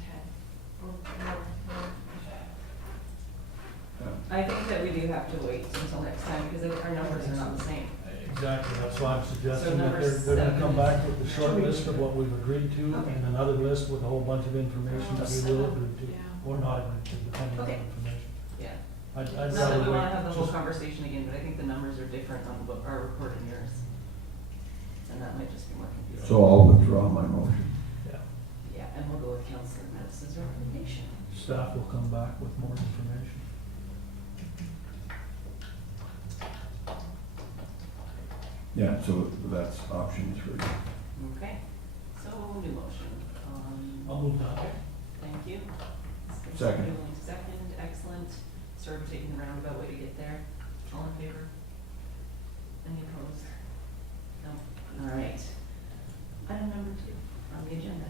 10. I think that we do have to wait until next time because our numbers are not the same. Exactly, that's why I'm suggesting So that number they're gonna come 7. back with a short list of what we've agreed to Okay. and another list with a whole bunch of information that we will agree to, Yeah. or not agree to, depending on the Okay. information. Yeah. I'd Not that rather we wanna wait, have the whole just- conversation again, but I think the numbers are different on what our report and yours. And that might just be more confusing. So I'll withdraw my motion. yeah, Yeah, and we'll go with Councillor Mattis's recommendation. staff will come back with more information. Yeah, so that's option 3. Okay, so new motion I'll move that. thank you. Second. Moving to second, excellent. Sort of taking the roundabout way to get there. All in favor? Any opposed? No, all right. Item number 2 on the agenda.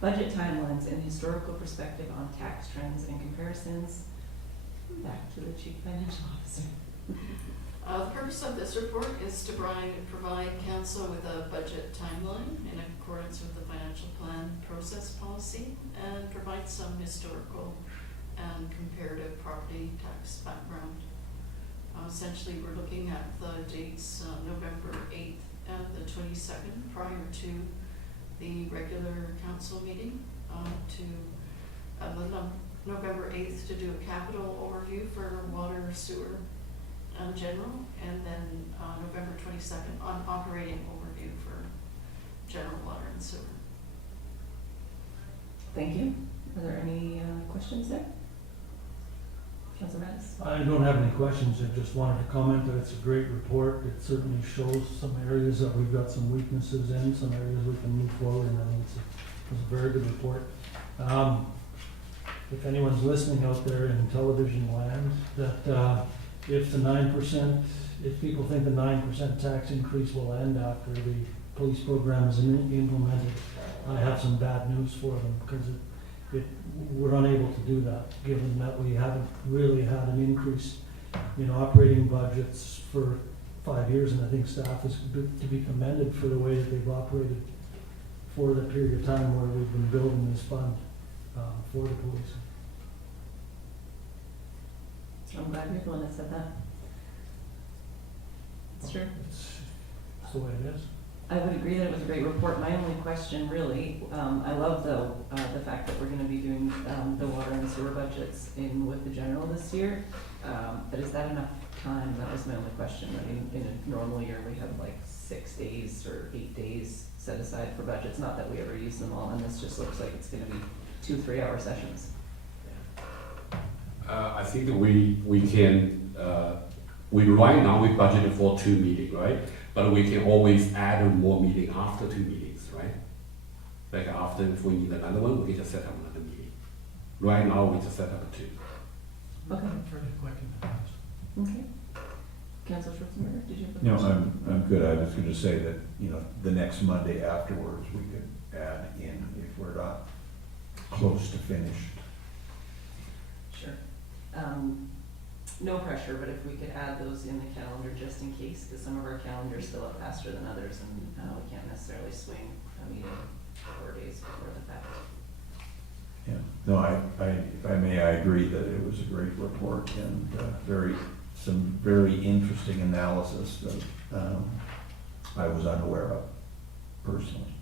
Budget timelines and historical perspective on tax trends and comparisons. Back to the Chief Financial Officer. The purpose of this report is to provide council with a budget timeline in accordance with the financial plan process policy and provide some historical and comparative property tax background. Essentially, we're looking at the dates November 8th and the 22nd prior to the regular council meeting November 8th to do a capital overview for water, sewer, and general, and then November 22nd on operating overview for general water and sewer. Thank you. Are there any questions there? Councilor Mattis? I don't have any questions, I just wanted to comment that it's a great report. It certainly shows some areas that we've got some weaknesses in, some areas we can move forward, and I think it's a very good report. If anyone's listening out there in television land, that if the 9%, if people think the 9% tax increase will end after the police program is implemented, I have some bad news for them, because we're unable to do that, given that we haven't really had an increase in operating budgets for 5 years, and I think staff is to be commended for the way that they've operated for the period of time where we've been building this fund for the police. I'm glad you're the one that said that. It's true. It's the way it is. I would agree that it was a great report. My only question really, I love the fact that we're gonna be doing, the water and sewer budgets with the general this year. But is that enough time? That was my only question. I mean, in a normal year, we have like 6 days or 8 days set aside for budgets. Not that we ever use them all, and this just looks like it's gonna be 2-3 hour sessions. I think we can, right now we budgeted for 2 meetings, right? But we can always add more meeting after 2 meetings, right? Like after, if we need another one, we can just set up another meeting. Right now, we just set up 2. Okay. Fairly quick in the past. Okay. Councilor Schwarzenberger, did you have a No, question? I'm good. I was going to say that, the next Monday afterwards, we could add in if we're not close to finished. Sure. No pressure, but if we could add those in the calendar just in case, because some of our calendars fill up faster than others, and we can't necessarily swing a meeting 4 days before the fact. Yeah. No, if I may, I agree that it was a great report and some very interesting analysis that I was unaware of personally.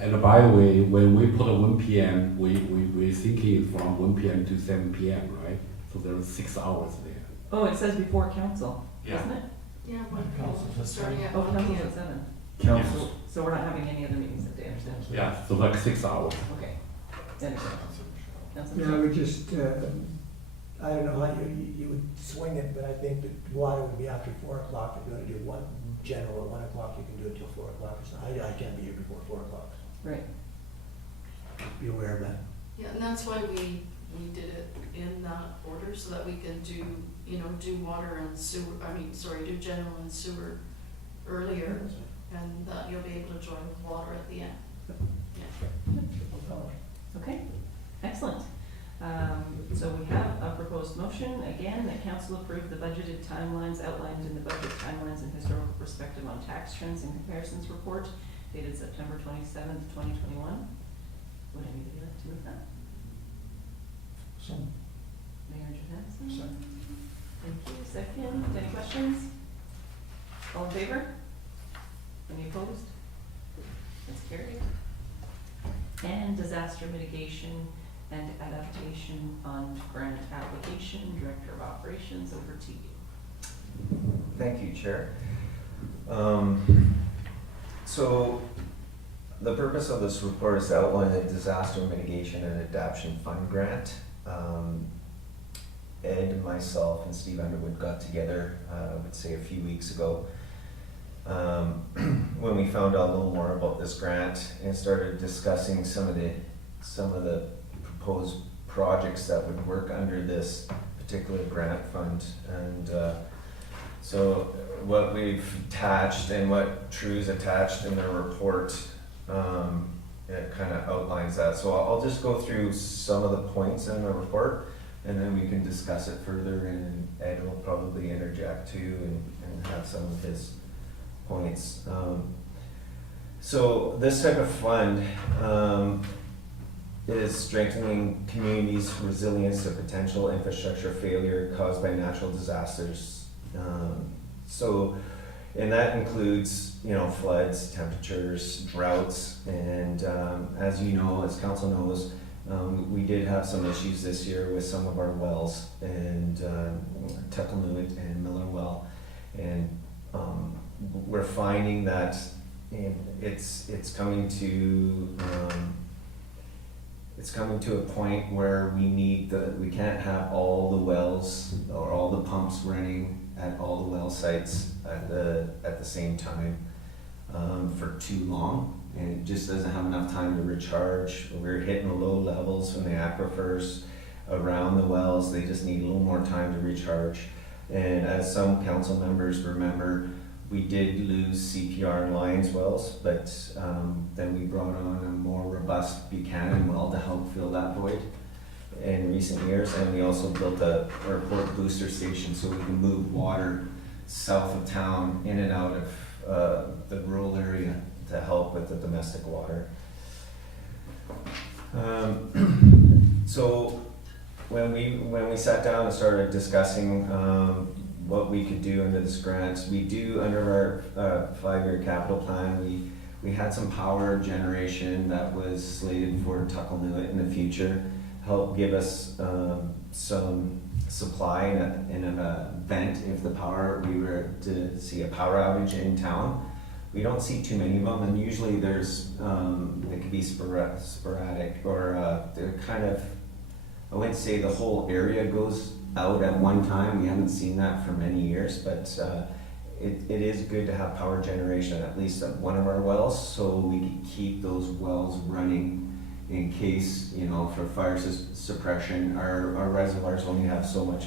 And by the way, when we put a 1 p.m., we're thinking from 1 p.m. to 7 p.m., right? So there's 6 hours there. Oh, it says before council, Yeah. doesn't it? Yeah, Council's at starting at Oh, 1 council's p.m. at 7. Council, So we're not having any other meetings that day, I understand? Yeah, so like 6 hours. Okay. Understand. Councilor Yeah, Michelle? we just, I don't know how you would swing it, but I think that water would be after 4 o'clock. If you want to do one general at 1 o'clock, you can do it till 4 o'clock or something. I can't be here before 4 o'clock. Right. be aware of that. Yeah, and that's why we did it in that order, so that we can do, do water and sewer, do general and sewer earlier, and you'll be able to join with water at the end. Okay, excellent. So we have a proposed motion, again, that council approve the budgeted timelines outlined in the budget timelines and historical perspective on tax trends and comparisons report dated September 27th, 2021. Would anybody like to move that? So, Mayor Johansson? second. Thank you. Second, any questions? All in favor? Any opposed? That's carried. And disaster mitigation and adaptation fund grant application, Director of Operations, over to you. Thank you, Chair. So the purpose of this report is to outline the disaster mitigation and adaptation fund grant. Ed, myself, and Steve Underwood got together, I would say a few weeks ago, when we found out a little more about this grant and started discussing some of the proposed projects that would work under this particular grant fund. And so what we've attached and what True's attached in their report, it kind of outlines that. So I'll just go through some of the points in the report, and then we can discuss it further, and Ed will probably interject too and have some of his points. So this type of fund is strengthening communities' resilience to potential infrastructure failure caused by natural disasters. And that includes, floods, temperatures, droughts, and as you know, as council knows, we did have some issues this year with some of our wells, and Tuckalnuit and Miller Well, and we're finding that it's coming to a point where we can't have all the wells or all the pumps running at all the well sites at the same time for too long, and it just doesn't have enough time to recharge. We're hitting the low levels from the aquifers around the wells. They just need a little more time to recharge. And as some council members remember, we did lose CPR in Lions wells, but then we brought on a more robust Buchanan well to help fill that void in recent years. And we also built a airport booster station so we can move water south of town in and out of the rural area to help with the domestic water. So when we sat down and started discussing what we could do under this grant, we do under our 5-year capital plan, we had some power generation that was slated for Tuckalnuit in the future, help give us some supply in an event if we were to see a power outage in town. We don't see too many of them, and usually there's they could be sporadic, or they're kind of, I wouldn't say the whole area goes out at one time. We haven't seen that for many years, but it is good to have power generation at least at one of our wells, so we can keep those wells running in case, for fire suppression. Our reservoirs only have so much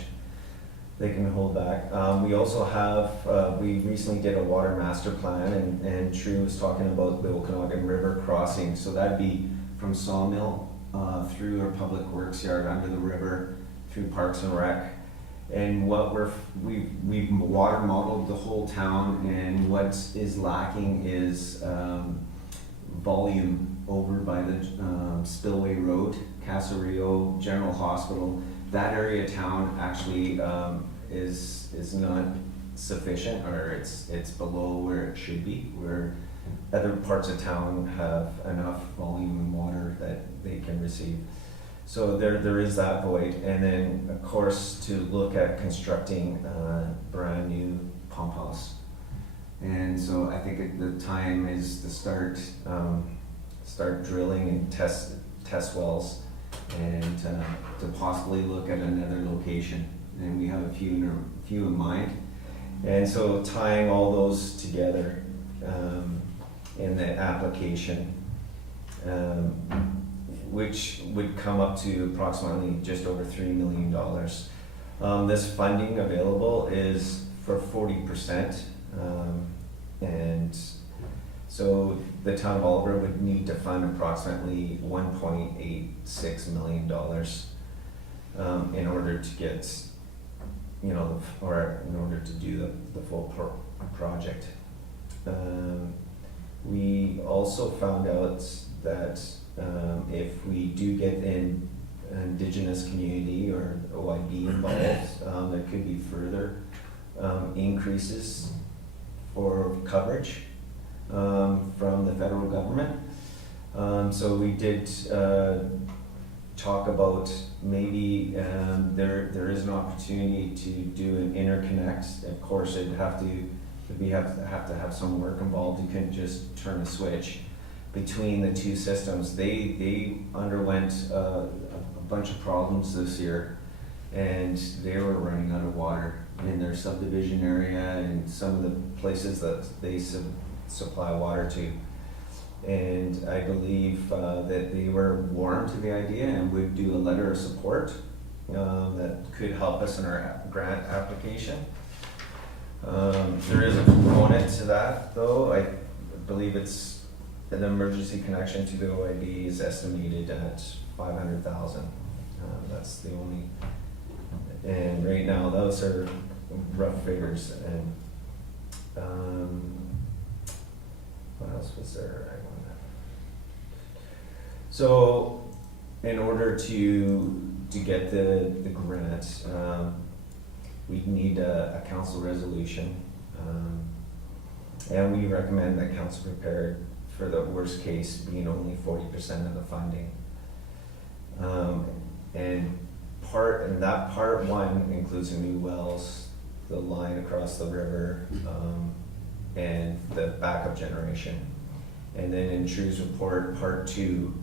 they can hold back. We also have, we recently did a water master plan, and True was talking about the Okanagan River crossing, so that'd be from Sawmill through our public works yard under the river, through Parks and Rec. And what we've water modeled the whole town, and what is lacking is volume over by the Spillway Road, Casa Rio, General Hospital. That area of town actually is not sufficient, or it's below where it should be, where other parts of town have enough volume and water that they can receive. So there is that void. And then of course to look at constructing a brand new pump house. And so I think the time is to start drilling and test wells, and to possibly look at another location. And we have a few in mind. And so tying all those together in the application, which would come up to approximately just over $3 million. This funding available is for 40%, and so the town of Oliver would need to fund approximately $1.86 million in order to get, or in order to do the full project. We also found out that if we do get an Indigenous community or OIB involved, there could be further increases for coverage from the federal government. So we did talk about maybe there is an opportunity to do an interconnect. Of course, we have to have some work involved. You couldn't just turn a switch between the two systems. They underwent a bunch of problems this year, and they were running out of water in their subdivision area and some of the places that they supply water to. And I believe that they were warm to the idea and would do a letter of support that could help us in our grant application. There is a component to that, though. I believe it's an emergency connection to the OIB is estimated at $500,000. That's the only, and right now those are rough figures. And what else was there? So, in order to get the grant, we need a council resolution, and we recommend that council prepare for the worst case being only 40% of the funding. And that part one includes the new wells, the line across the river, and the backup generation. And then in True's report, part two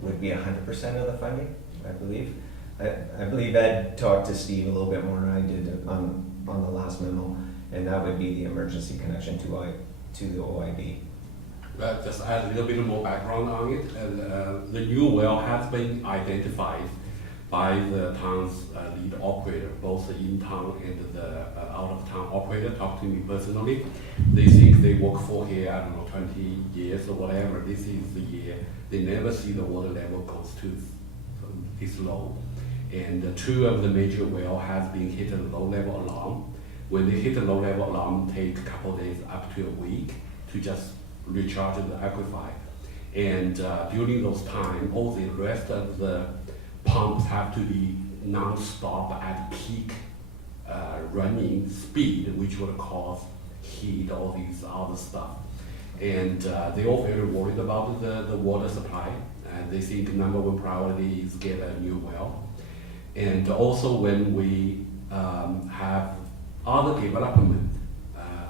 would be 100% of the funding, I believe. I believe Ed talked to Steve a little bit more than I did on the last memo, and that would be the emergency connection to the OIB. Just add a little bit more background on it. And the new well has been identified by the town's lead operator, both the in-town and the out-of-town operator talked to me personally. They think they work for here, I don't know, 20 years or whatever. This is the year. They never see the water level goes to this low. And two of the major well has been hit a low level alarm. When they hit a low level alarm, take a couple of days up to a week to just recharge the aquifer. And during those times, all the rest of the pumps have to be non-stop at peak running speed, which would cause heat, all these other stuff. And they all very worried about the water supply. And they think number one priority is get a new well. And also when we have other development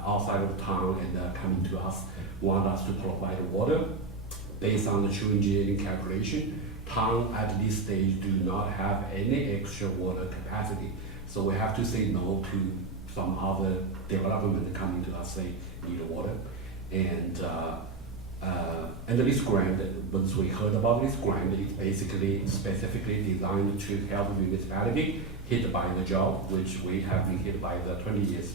outside of town and coming to us, want us to provide water, based on the true engineering calculation, town at this stage do not have any extra water capacity. So we have to say no to some other development coming to us say need water. And this grant, once we heard about this grant, it's basically specifically designed to help the municipality hit by the drought, which we have been hit by the 20 years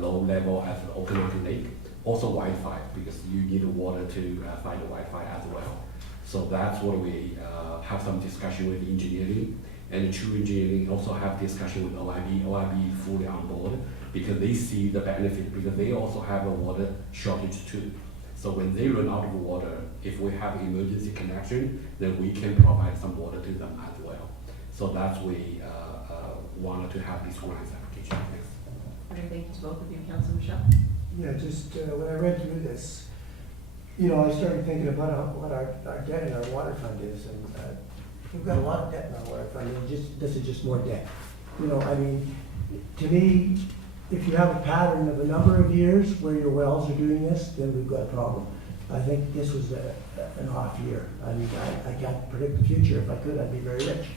low level at the Okanagan Lake. Also wildfire, because you need water to fight the wildfire as well. So that's what we have some discussion with engineering, and True Engineering also have discussion with OIB. OIB fully on board because they see the benefit, because they also have a water shortage too. So when they run out of water, if we have emergency connection, then we can provide some water to them as well. So that's we wanted to have this grant application. Thanks. All right, thank you to both of you. Councillor Michelle? Yeah, just when I read through this, I started thinking about what our debt in our water fund is, and we've got a lot of debt in our water fund, and this is just more debt. To me, if you have a pattern of a number of years where your wells are doing this, then we've got a problem. I think this was an off year. I can't predict the future. If I could, I'd be very rich.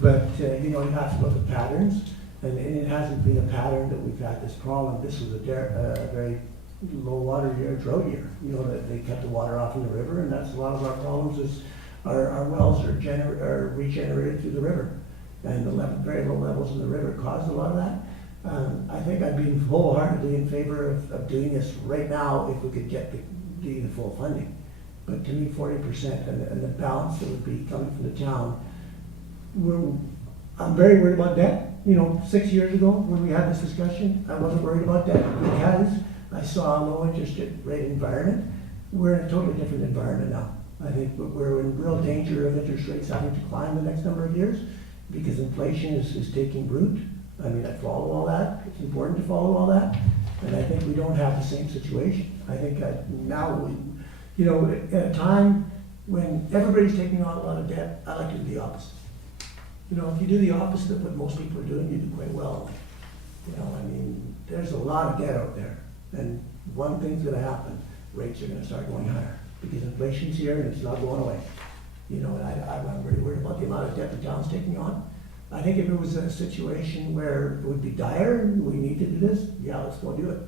But, you have to look at patterns, and it hasn't been a pattern that we've had this problem. This was a very low water year, drought year. You know, that they cut the water off in the river, and that's a lot of our problems is our wells are regenerated through the river. And the very low levels in the river caused a lot of that. I think I'd be wholeheartedly in favor of doing this right now if we could get the full funding. But to me, 40% and the balance that would be coming from the town, I'm very worried about debt. You know, 6 years ago when we had this discussion, I wasn't worried about debt because I saw a low interest rate environment. We're in a totally different environment now. I think we're in real danger of interest rates having to climb the next number of years because inflation is taking root. I mean, I follow all that. It's important to follow all that. And I think we don't have the same situation. I think now you know, at a time when everybody's taking on a lot of debt, I like to do the opposite. You know, if you do the opposite of what most people are doing, you do quite well. You know, I mean, there's a lot of debt out there. And one thing's gonna happen, rates are gonna start going higher because inflation's here and it's not going away. You know, and I'm really worried about the amount of debt the town's taking on. I think if it was a situation where it would be dire and we need to do this, yeah, let's go do it.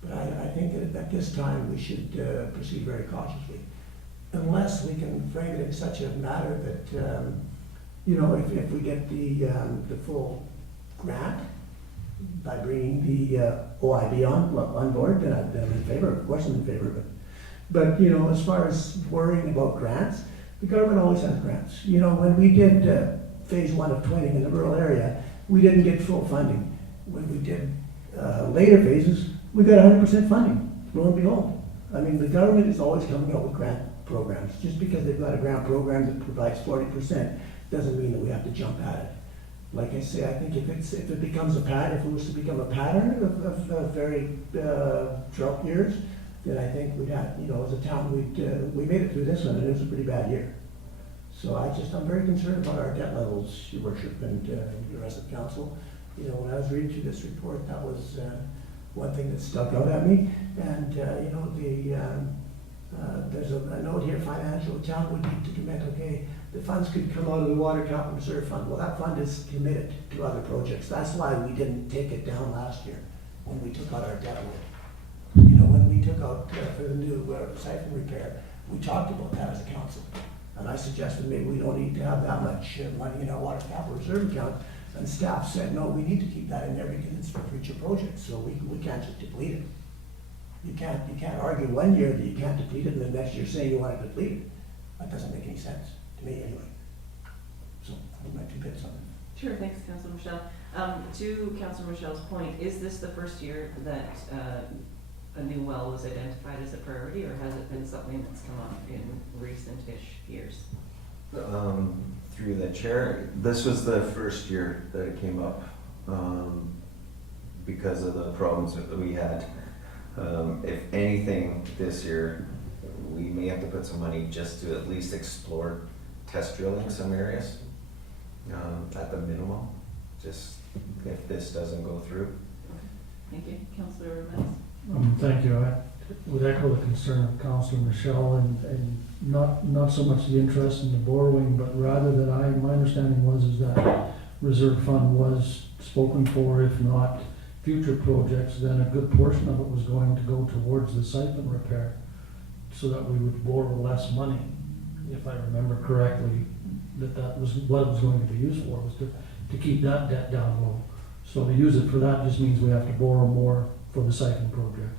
But I think that at this time we should proceed very cautiously. Unless we can frame it in such a manner that, you know, if we get the full grant by bringing the OIB on board, then I'm in favor, of course I'm in favor of it. But, you know, as far as worrying about grants, the government always has grants. You know, when we did phase 1 of twinning in the rural area, we didn't get full funding. When we did later phases, we got 100% funding, lo and behold. I mean, the government is always coming out with grant programs. Just because they've got a grant program that provides 40% doesn't mean that we have to jump at it. Like I say, I think if it becomes a pattern, if it was to become a pattern of very drought years, then I think we'd have, you know, as a town, we made it through this one, and it was a pretty bad year. So I'm very concerned about our debt levels, Your Worship, and the rest of the council. You know, when I was reading through this report, that was one thing that stuck out at me. And, you know, there's a note here, financial town would need to commit, okay, the funds could come out of the Water Capital Reserve Fund. Well, that fund is committed to other projects. That's why we didn't take it down last year when we took out our debt load. You know, when we took out for the new siphon repair, we talked about that as a council. And I suggested maybe we don't need to have that much money in our Water Capital Reserve account. And staff said, no, we need to keep that in there because it's for future projects. So we can't just deplete it. You can't argue one year that you can't deplete it and the next year say you want to deplete it. That doesn't make any sense, to me anyway. So, those are my 2 bits on it. Sure, thanks, Councillor Michelle. To Councillor Michelle's point, is this the first year that a new well was identified as a priority, or has it been something that's come up in recent-ish years? Through the chair, this was the first year that it came up because of the problems that we had. If anything, this year, we may have to put some money just to at least explore test drilling some areas at the minimum, just if this doesn't go through. Thank you. Councillor Metz? Thank you. I would echo the concern of Councillor Michelle and not so much the interest in the borrowing, but rather that my understanding is that reserve fund was spoken for, if not future projects, then a good portion of it was going to go towards the siphon repair so that we would borrow less money. If I remember correctly, that was what it was going to be used for, was to keep that debt down low. So to use it for that just means we have to borrow more for the siphon project.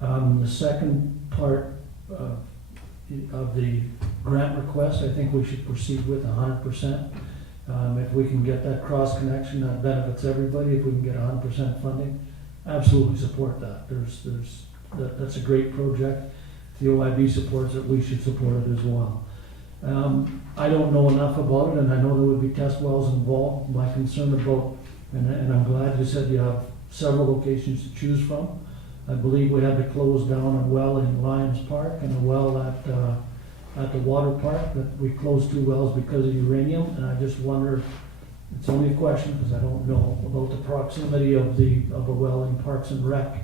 The second part of the grant request, I think we should proceed with 100%. If we can get that cross connection, that benefits everybody. If we can get 100% funding, absolutely support that. That's a great project. If the OIB supports it, we should support it as well. I don't know enough about it, and I know there would be test wells involved. My concern about, and I'm glad you said you have several locations to choose from. I believe we had to close down a well in Lions Park and a well at the water park, that we closed 2 wells because of uranium, and I just wonder, it's only a question because I don't know, about the proximity of a well in Parks and Rec,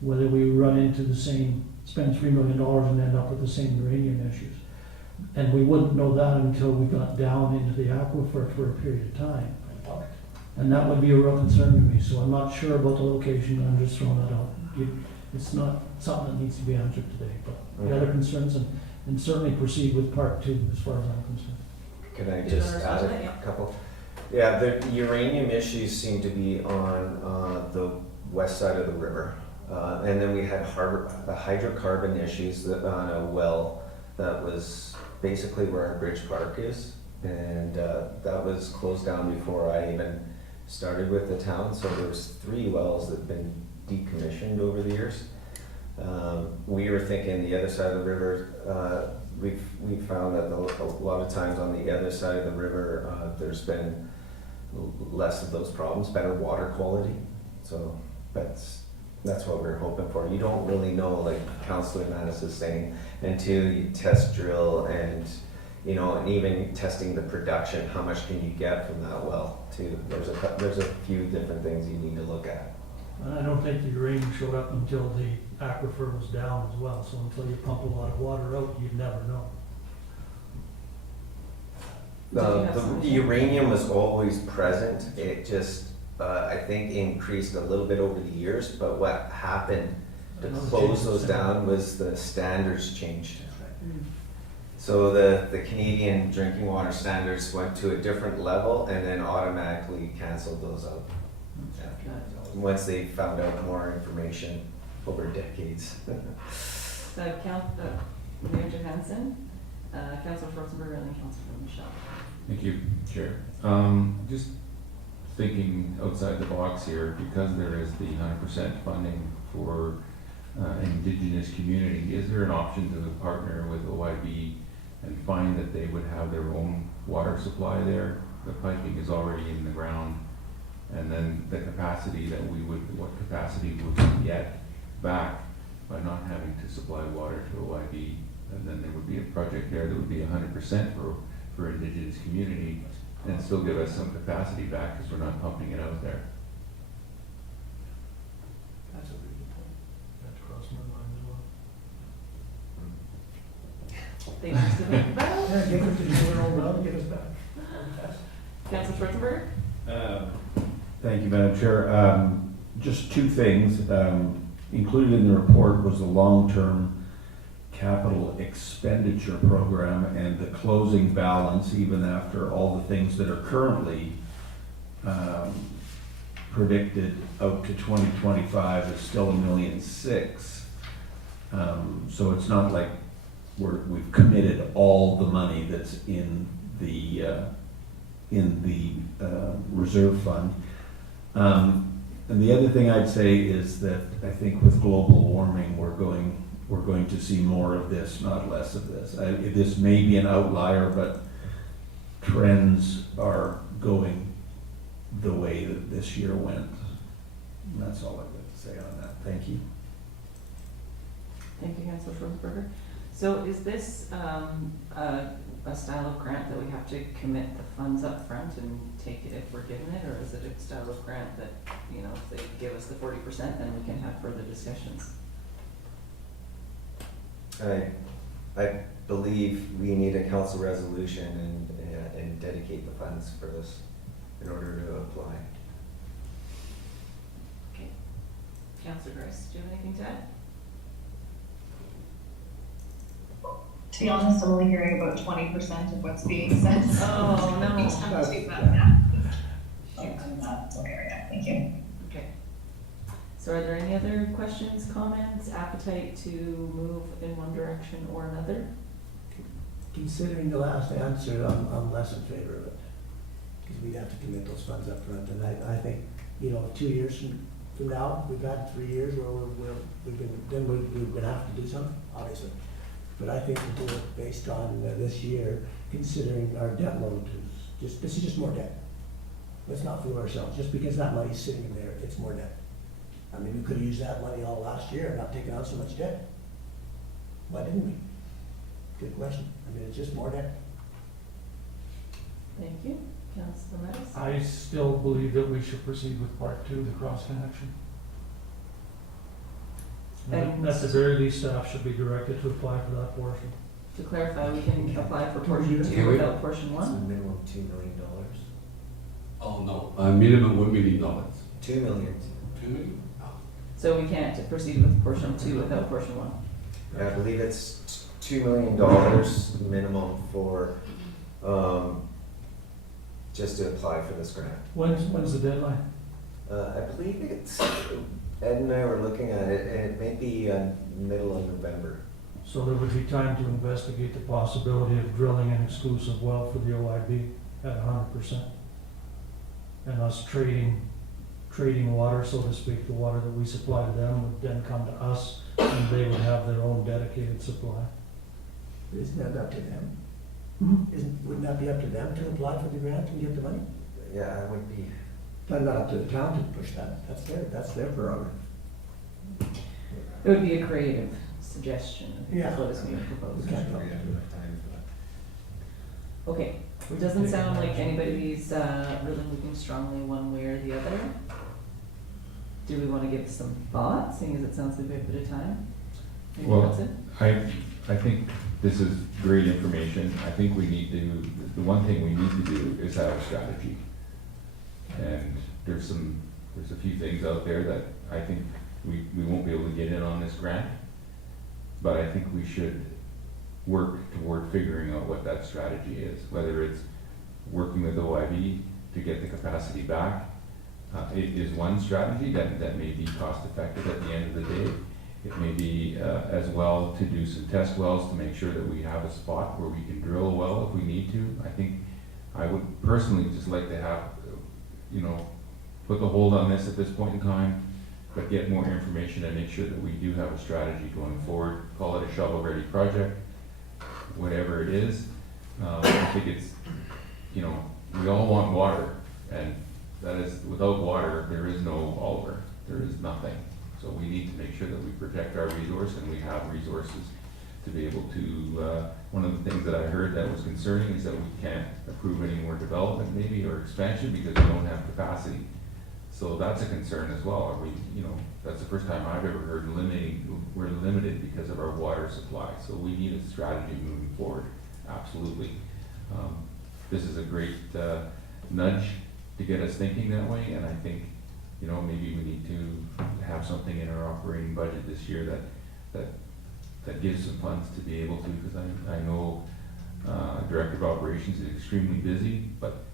whether we run into the same, spend $3 million and end up with the same uranium issues. And we wouldn't know that until we got down into the aquifer for a period of time. And that would be a real concern to me, so I'm not sure about the location, I'm just throwing that out. it's not something that needs to be answered today, but the other concerns, and certainly proceed with part two as far as I'm concerned. Can I Did you just wanna add respond to that? a Yeah. couple? Yeah, the uranium issues seem to be on the west side of the river. And then we had hydrocarbon issues on a well that was basically where our bridge park is. And that was closed down before I even started with the town, so there was 3 wells that have been decommissioned over the years. We were thinking the other side of the river, we've found that a lot of times on the other side of the river, there's been less of those problems, better water quality. So that's what we're hoping for. You don't really know, like Councillor Mattis is saying, until you test drill and, you know, and even testing the production, how much can you get from that well too? There's a few different things you need to look at. And I don't think the uranium showed up until the aquifer was down as well, so until you pump a lot of water out, you'd never know. Did you have The something? uranium was always present. It just, I think, increased a little bit over the years, but what happened to close those down was the standards changed. So the Canadian drinking water standards went to a different level and then automatically canceled those out. Once they found out more information over decades. Mayor Johansson, Councillor Schwarzenberg, and then Councillor Michelle. Thank you, Chair. Just thinking outside the box here, because there is the 100% funding for Indigenous community, is there an option to partner with OIB and find that they would have their own water supply there? The piping is already in the ground, and then the capacity that what capacity would we get back by not having to supply water to OIB, and then there would be a project there that would be 100% for Indigenous community, and still give us some capacity back because we're not pumping it out there. That's a really good point. That crossed my mind as well. Thank you, Mr. Mayor. Yeah, give it to the old well, give us back. Councillor Schwarzenberg? Thank you, Madam Chair. Just 2 things. Included in the report was the long-term capital expenditure program, and the closing balance, even after all the things that are currently predicted out to 2025, is still $1.6 million. So it's not like we've committed all the money that's in the reserve fund. And the other thing I'd say is that I think with global warming, we're going to see more of this, not less of this. This may be an outlier, but trends are going the way that this year went. And that's all I've got to say on that. Thank you. Thank you, Councillor Schwarzenberger. So is this a style of grant that we have to commit the funds up front and take it if we're given it, or is it a style of grant that, you know, if they give us the 40%, then we can have further discussions? I believe we need a council resolution and dedicate the funds for this in order to apply. Okay. Councillor Grice, do you have anything to add? To be honest, I'm only hearing about 20% of what's being said. So Oh, no. we tend to, but yeah. In that area. Thank you. Okay. So are there any other questions, comments, appetite to move in one direction or another? Considering the last answer, I'm less in favor of it. Because we'd have to commit those funds up front, and I think, you know, 2 years from now, we've had 3 years where we're gonna have to do something, obviously. But I think to do it based on this year, considering our debt load, this is just more debt. Let's not fool ourselves, just because that money's sitting in there, it's more debt. I mean, we could have used that money all last year and not taken out so much debt. Why didn't we? Good question. I mean, it's just more debt. Thank you. Councillor Mattis? I still believe that we should proceed with part 2, the cross connection. And- At the very least, staff should be directed to apply for that portion. To clarify, we can apply for portion Can 2 we- without portion 1? minimum $2 million. Oh, no, minimum $1 million. 2 million. 2 million? Oh. So we can't proceed with portion 2 without portion 1. Yeah, I believe it's $2 million minimum for, just to apply for this grant. When's the deadline? I believe it's, Ed and I were looking at it, and it may be middle of November. So there would be time to investigate the possibility of drilling an exclusive well for the OIB at 100%. And us trading water, so to speak, the water that we supply to them would then come to us, and they would have their own dedicated supply. Isn't that up to them? Mm-hmm. Wouldn't that be up to them to apply for the grant and get the money? Yeah, it would be. Not up to the town to push that, that's their prerogative. It would be a creative suggestion, Yeah. is what is being proposed. Okay. We have enough time for that. Okay, it doesn't sound like anybody's really moving strongly one way or the other. Do we want to give some thought, seeing as it sounds like we have a bit of time? Maybe Well, that's it? I think this is great information. I think we need to, the one thing we need to do is have a strategy. And there's a few things out there that I think we won't be able to get in on this grant. But I think we should work toward figuring out what that strategy is, whether it's working with OIB to get the capacity back. It is one strategy that may be cost effective at the end of the day. It may be as well to do some test wells to make sure that we have a spot where we can drill a well if we need to. I think I would personally just like to have, put the hold on this at this point in time, but get more information and make sure that we do have a strategy going forward. Call it a shovel-ready project, whatever it is. I think it's, we all want water, and that is, without water, there is no Oliver, there is nothing. So we need to make sure that we protect our resource, and we have resources to be able to, one of the things that I heard that was concerning is that we can't approve any more development maybe, or expansion, because we don't have capacity. So that's a concern as well. Are we, that's the first time I've ever heard we're limited because of our water supply. So we need a strategy moving forward, absolutely. This is a great nudge to get us thinking that way, and I think, maybe we need to have something in our operating budget this year that gives some funds to be able to, because I know Director of Operations is extremely busy, but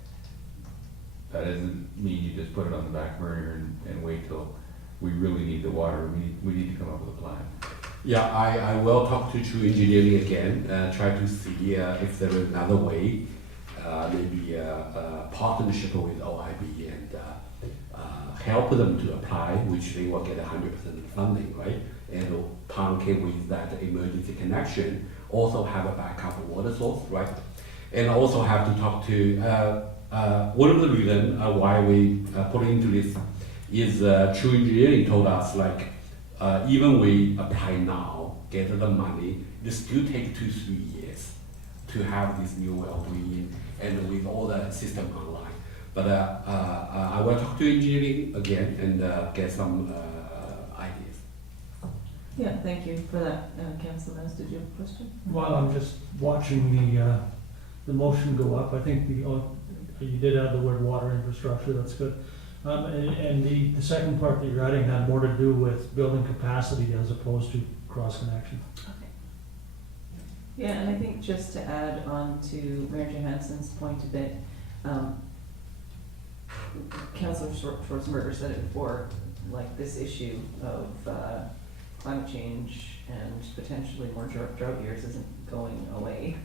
that doesn't mean you just put it on the back burner and wait till we really need the water. We need to come up with a plan. Yeah, I will talk to True Engineering again, try to see if there is another way, maybe a partnership with OIB and help them to apply, which they will get 100% funding, right? And town came with that emergency connection, also have a backup water source, right? And also have to talk to, one of the reasons why we put into this is True Engineering told us, like, even we apply now, get the money, it still take 2-3 years to have this new well in and with all the system online. But I will talk to engineering again and get some ideas. Yeah, thank you for that, Councillor Mouse. Did you have a question? While I'm just watching the motion go up, I think you did add the word water infrastructure, that's good. And the second part that you're adding had more to do with building capacity as opposed to cross connection. Okay. Yeah, and I think just to add on to Mayor Johansson's point a bit, Councillor Schwarzenberger said it before, like this issue of climate change and potentially more drought years isn't going away.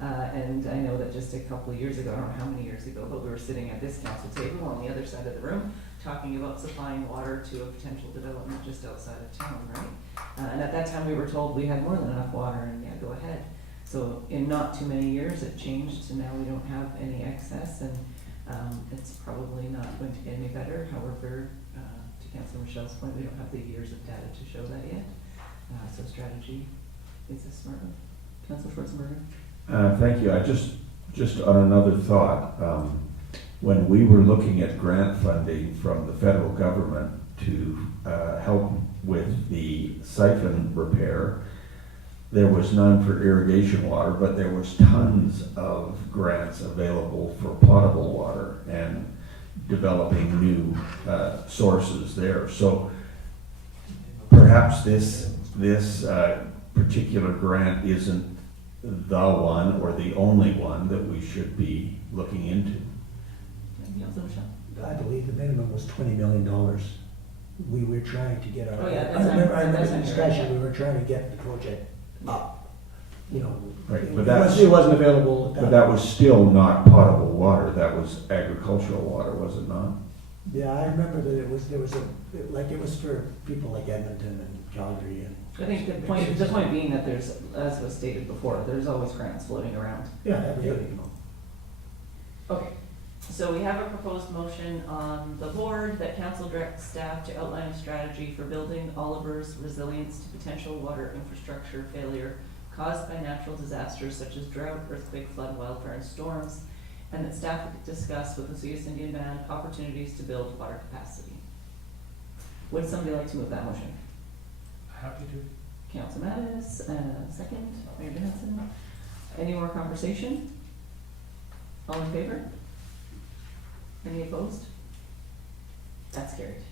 And I know that just a couple of years ago, I don't know how many years ago, but we were sitting at this council table on the other side of the room talking about supplying water to a potential development just outside of town, right? And at that time we were told we had more than enough water and yeah, go ahead. So in not too many years it changed to now we don't have any excess, and it's probably not going to get any better. However, to Councillor Michelle's point, we don't have the years of data to show that yet. So strategy is a smart one. Councillor Schwarzenberger? Thank you. I just on another thought, when we were looking at grant funding from the federal government to help with the siphon repair, there was none for irrigation water, but there was tons of grants available for potable water and developing new sources there. So perhaps this particular grant isn't the one or the only one that we should be looking into. Councillor Michelle? I believe the minimum was $20 million. We were trying to get our, Oh, yeah, I remember that's the on discussion, here. we were trying to get the project up. You know, Right, it but that's- it wasn't available. But that was still not potable water, that was agricultural water, was it not? Yeah, I remember that it was, there was it was for people like Edmonton and Calgary and. I think the point being that there's, as was stated before, there's always grants floating around. Yeah, every year, you know. Okay, so we have a proposed motion on the board that council directs staff to outline a strategy for building Oliver's resilience to potential water infrastructure failure caused by natural disasters such as drought, earthquake, flood, wildfire, and storms, and that staff would discuss with the Suez Indian Band opportunities to build water capacity. Would somebody like to move that motion? Happy to. Council Mattis, second, Mayor Johansson. Any more conversation? All in favor? Any opposed? That's carried.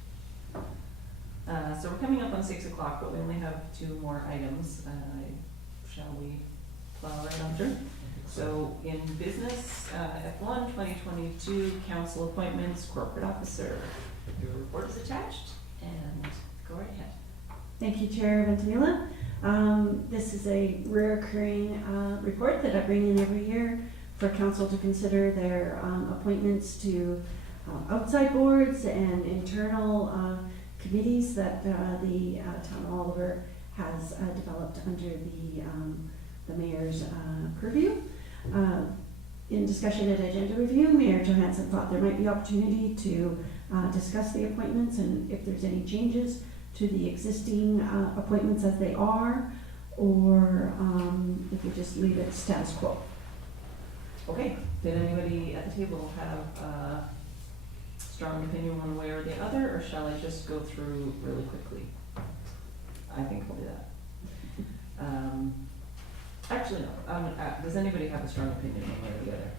So we're coming up on 6 o'clock, but we only have 2 more items. Shall we plow right on through? So in business, F1 2022 council appointments, corporate officer. Your report is attached, and go right ahead. Thank you, Chair Veintimilla. This is a recurring report that I bring in every year for council to consider their appointments to outside boards and internal committees that the Town of Oliver has developed under the mayor's purview. In discussion at agenda review, Mayor Johansson thought there might be opportunity to discuss the appointments and if there's any changes to the existing appointments as they are, or if we just leave it status quo. Okay, did anybody at the table have a strong opinion one way or the other, or shall I just go through really quickly? I think we'll do that. Actually, no, does anybody have a strong opinion one way or the other?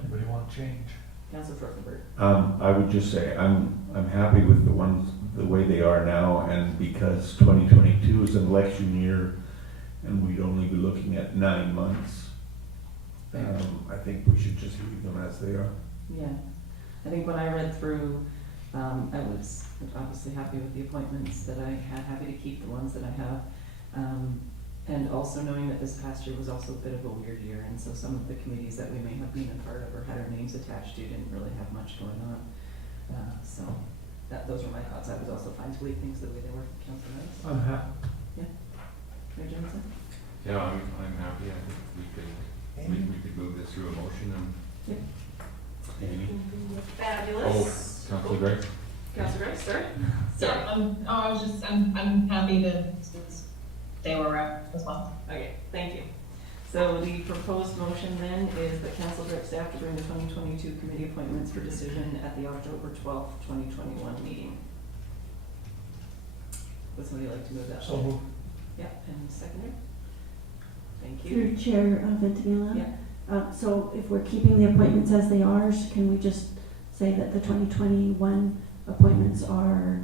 Anybody want change? Councillor Schwarzenberg? I would just say, I'm happy with the ones, the way they are now, and because 2022 is an election year, and we'd only be looking at 9 months, I think we should just leave them as they are. Yeah, I think when I read through, I was obviously happy with the appointments that I had, happy to keep the ones that I have. And also knowing that this past year was also a bit of a weird year, and so some of the committees that we may have been a part of or had our names attached to didn't really have much going on. So those were my thoughts. I was also fine to leave things the way they were. Councillor Mattis? I'm happy. Mayor Johnson? Yeah, I'm happy. I think we could move this through a motion and. Yep. Amy? Oh, Fabulous. Councillor Gray? Councillor Grace, sorry? Yeah, I'm happy to stay where we're at as well. Okay, thank you. So the proposed motion then is that council directs staff to bring the 2022 committee appointments for decision at the October 12th, 2021 meeting. Would somebody like to move that? So moved. Yeah, and seconder? Thank you. Through Chair Veintimilla. Yeah. So if we're keeping the appointments as they are, can we just say that the 2021 appointments are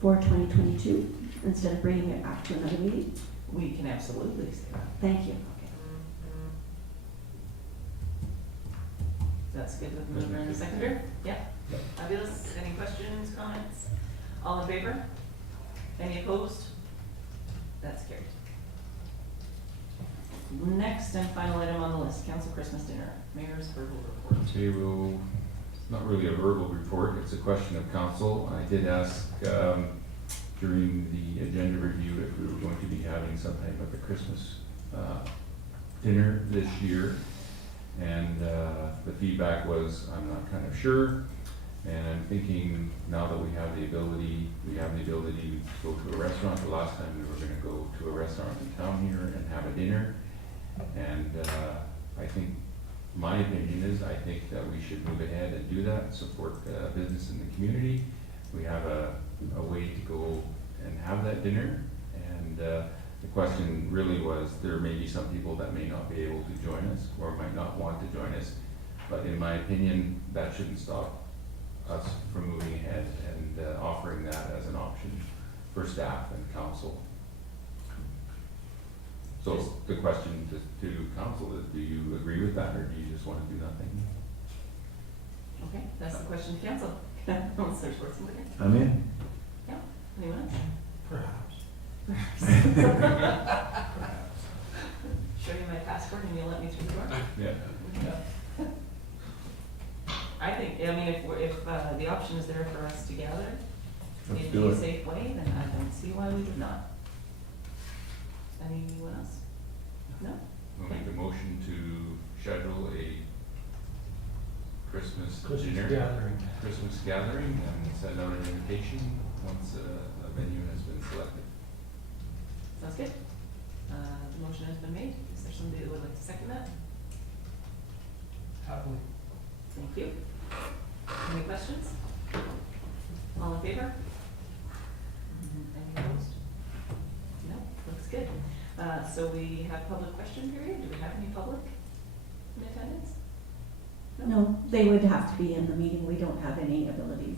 for 2022 instead of bringing it back to another meeting? We can absolutely say that. Thank you. Okay. That's good with mover and seconder? Yeah. Fabulous. Any questions, comments? All in favor? Any opposed? That's carried. Next and final item on the list, council Christmas dinner, mayor's verbal report. Okay, well, it's not really a verbal report, it's a question of council. I did ask during the agenda review if we were going to be having some type of a Christmas dinner this year. And the feedback was, I'm not kind of sure. And I'm thinking now that we have the ability to go to a restaurant. The last time we were gonna go to a restaurant in town here and have a dinner. And I think, my opinion is, I think that we should move ahead and do that, support business in the community. We have a way to go and have that dinner. And the question really was, there may be some people that may not be able to join us or might not want to join us. But in my opinion, that shouldn't stop us from moving ahead and offering that as an option for staff and council. So the question to council is, do you agree with that, or do you just wanna do nothing? Okay, that's the question to council. Councillor Schwarzenegger, I'm in. anyone else? Perhaps. Show you my passport and you'll let me through the door? Yeah. I think, I mean, if the option is there for us to gather Let's in do a it. safe way, then I don't see why we would not. Anyone else? No? We'll make a motion to schedule a Christmas dinner, gathering. Christmas gathering, and send out an invitation once a venue has been selected. Sounds good. The motion has been made. Is there somebody that would like to second that? Happily. Thank you. Any questions? All in favor? Any opposed? No, looks good. So we have public question period. Do we have any public in attendance? No, they would have to be in the meeting. We don't have any ability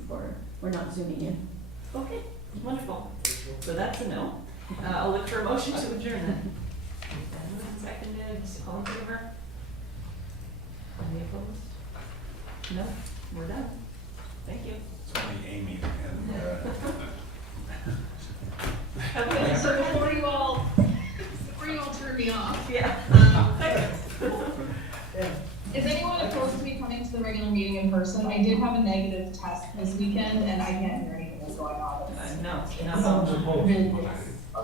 we're not zooming in. Okay, wonderful. So that's a no. I'll look for a motion to adjourn then. Moved and seconded, all in favor? Any opposed? No, we're done. Thank you. It's only Amy and, Okay, so before you all turn me off, Yeah. is anyone opposed to me coming to the regular meeting in person? I did have a negative test this weekend and I can't hear anything that's going on. No, Sounds no. opposed.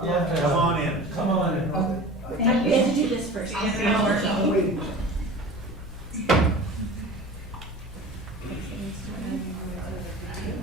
Yeah, come on in. Come on in. Okay. I had to do this first. See you in an hour. I'm waiting.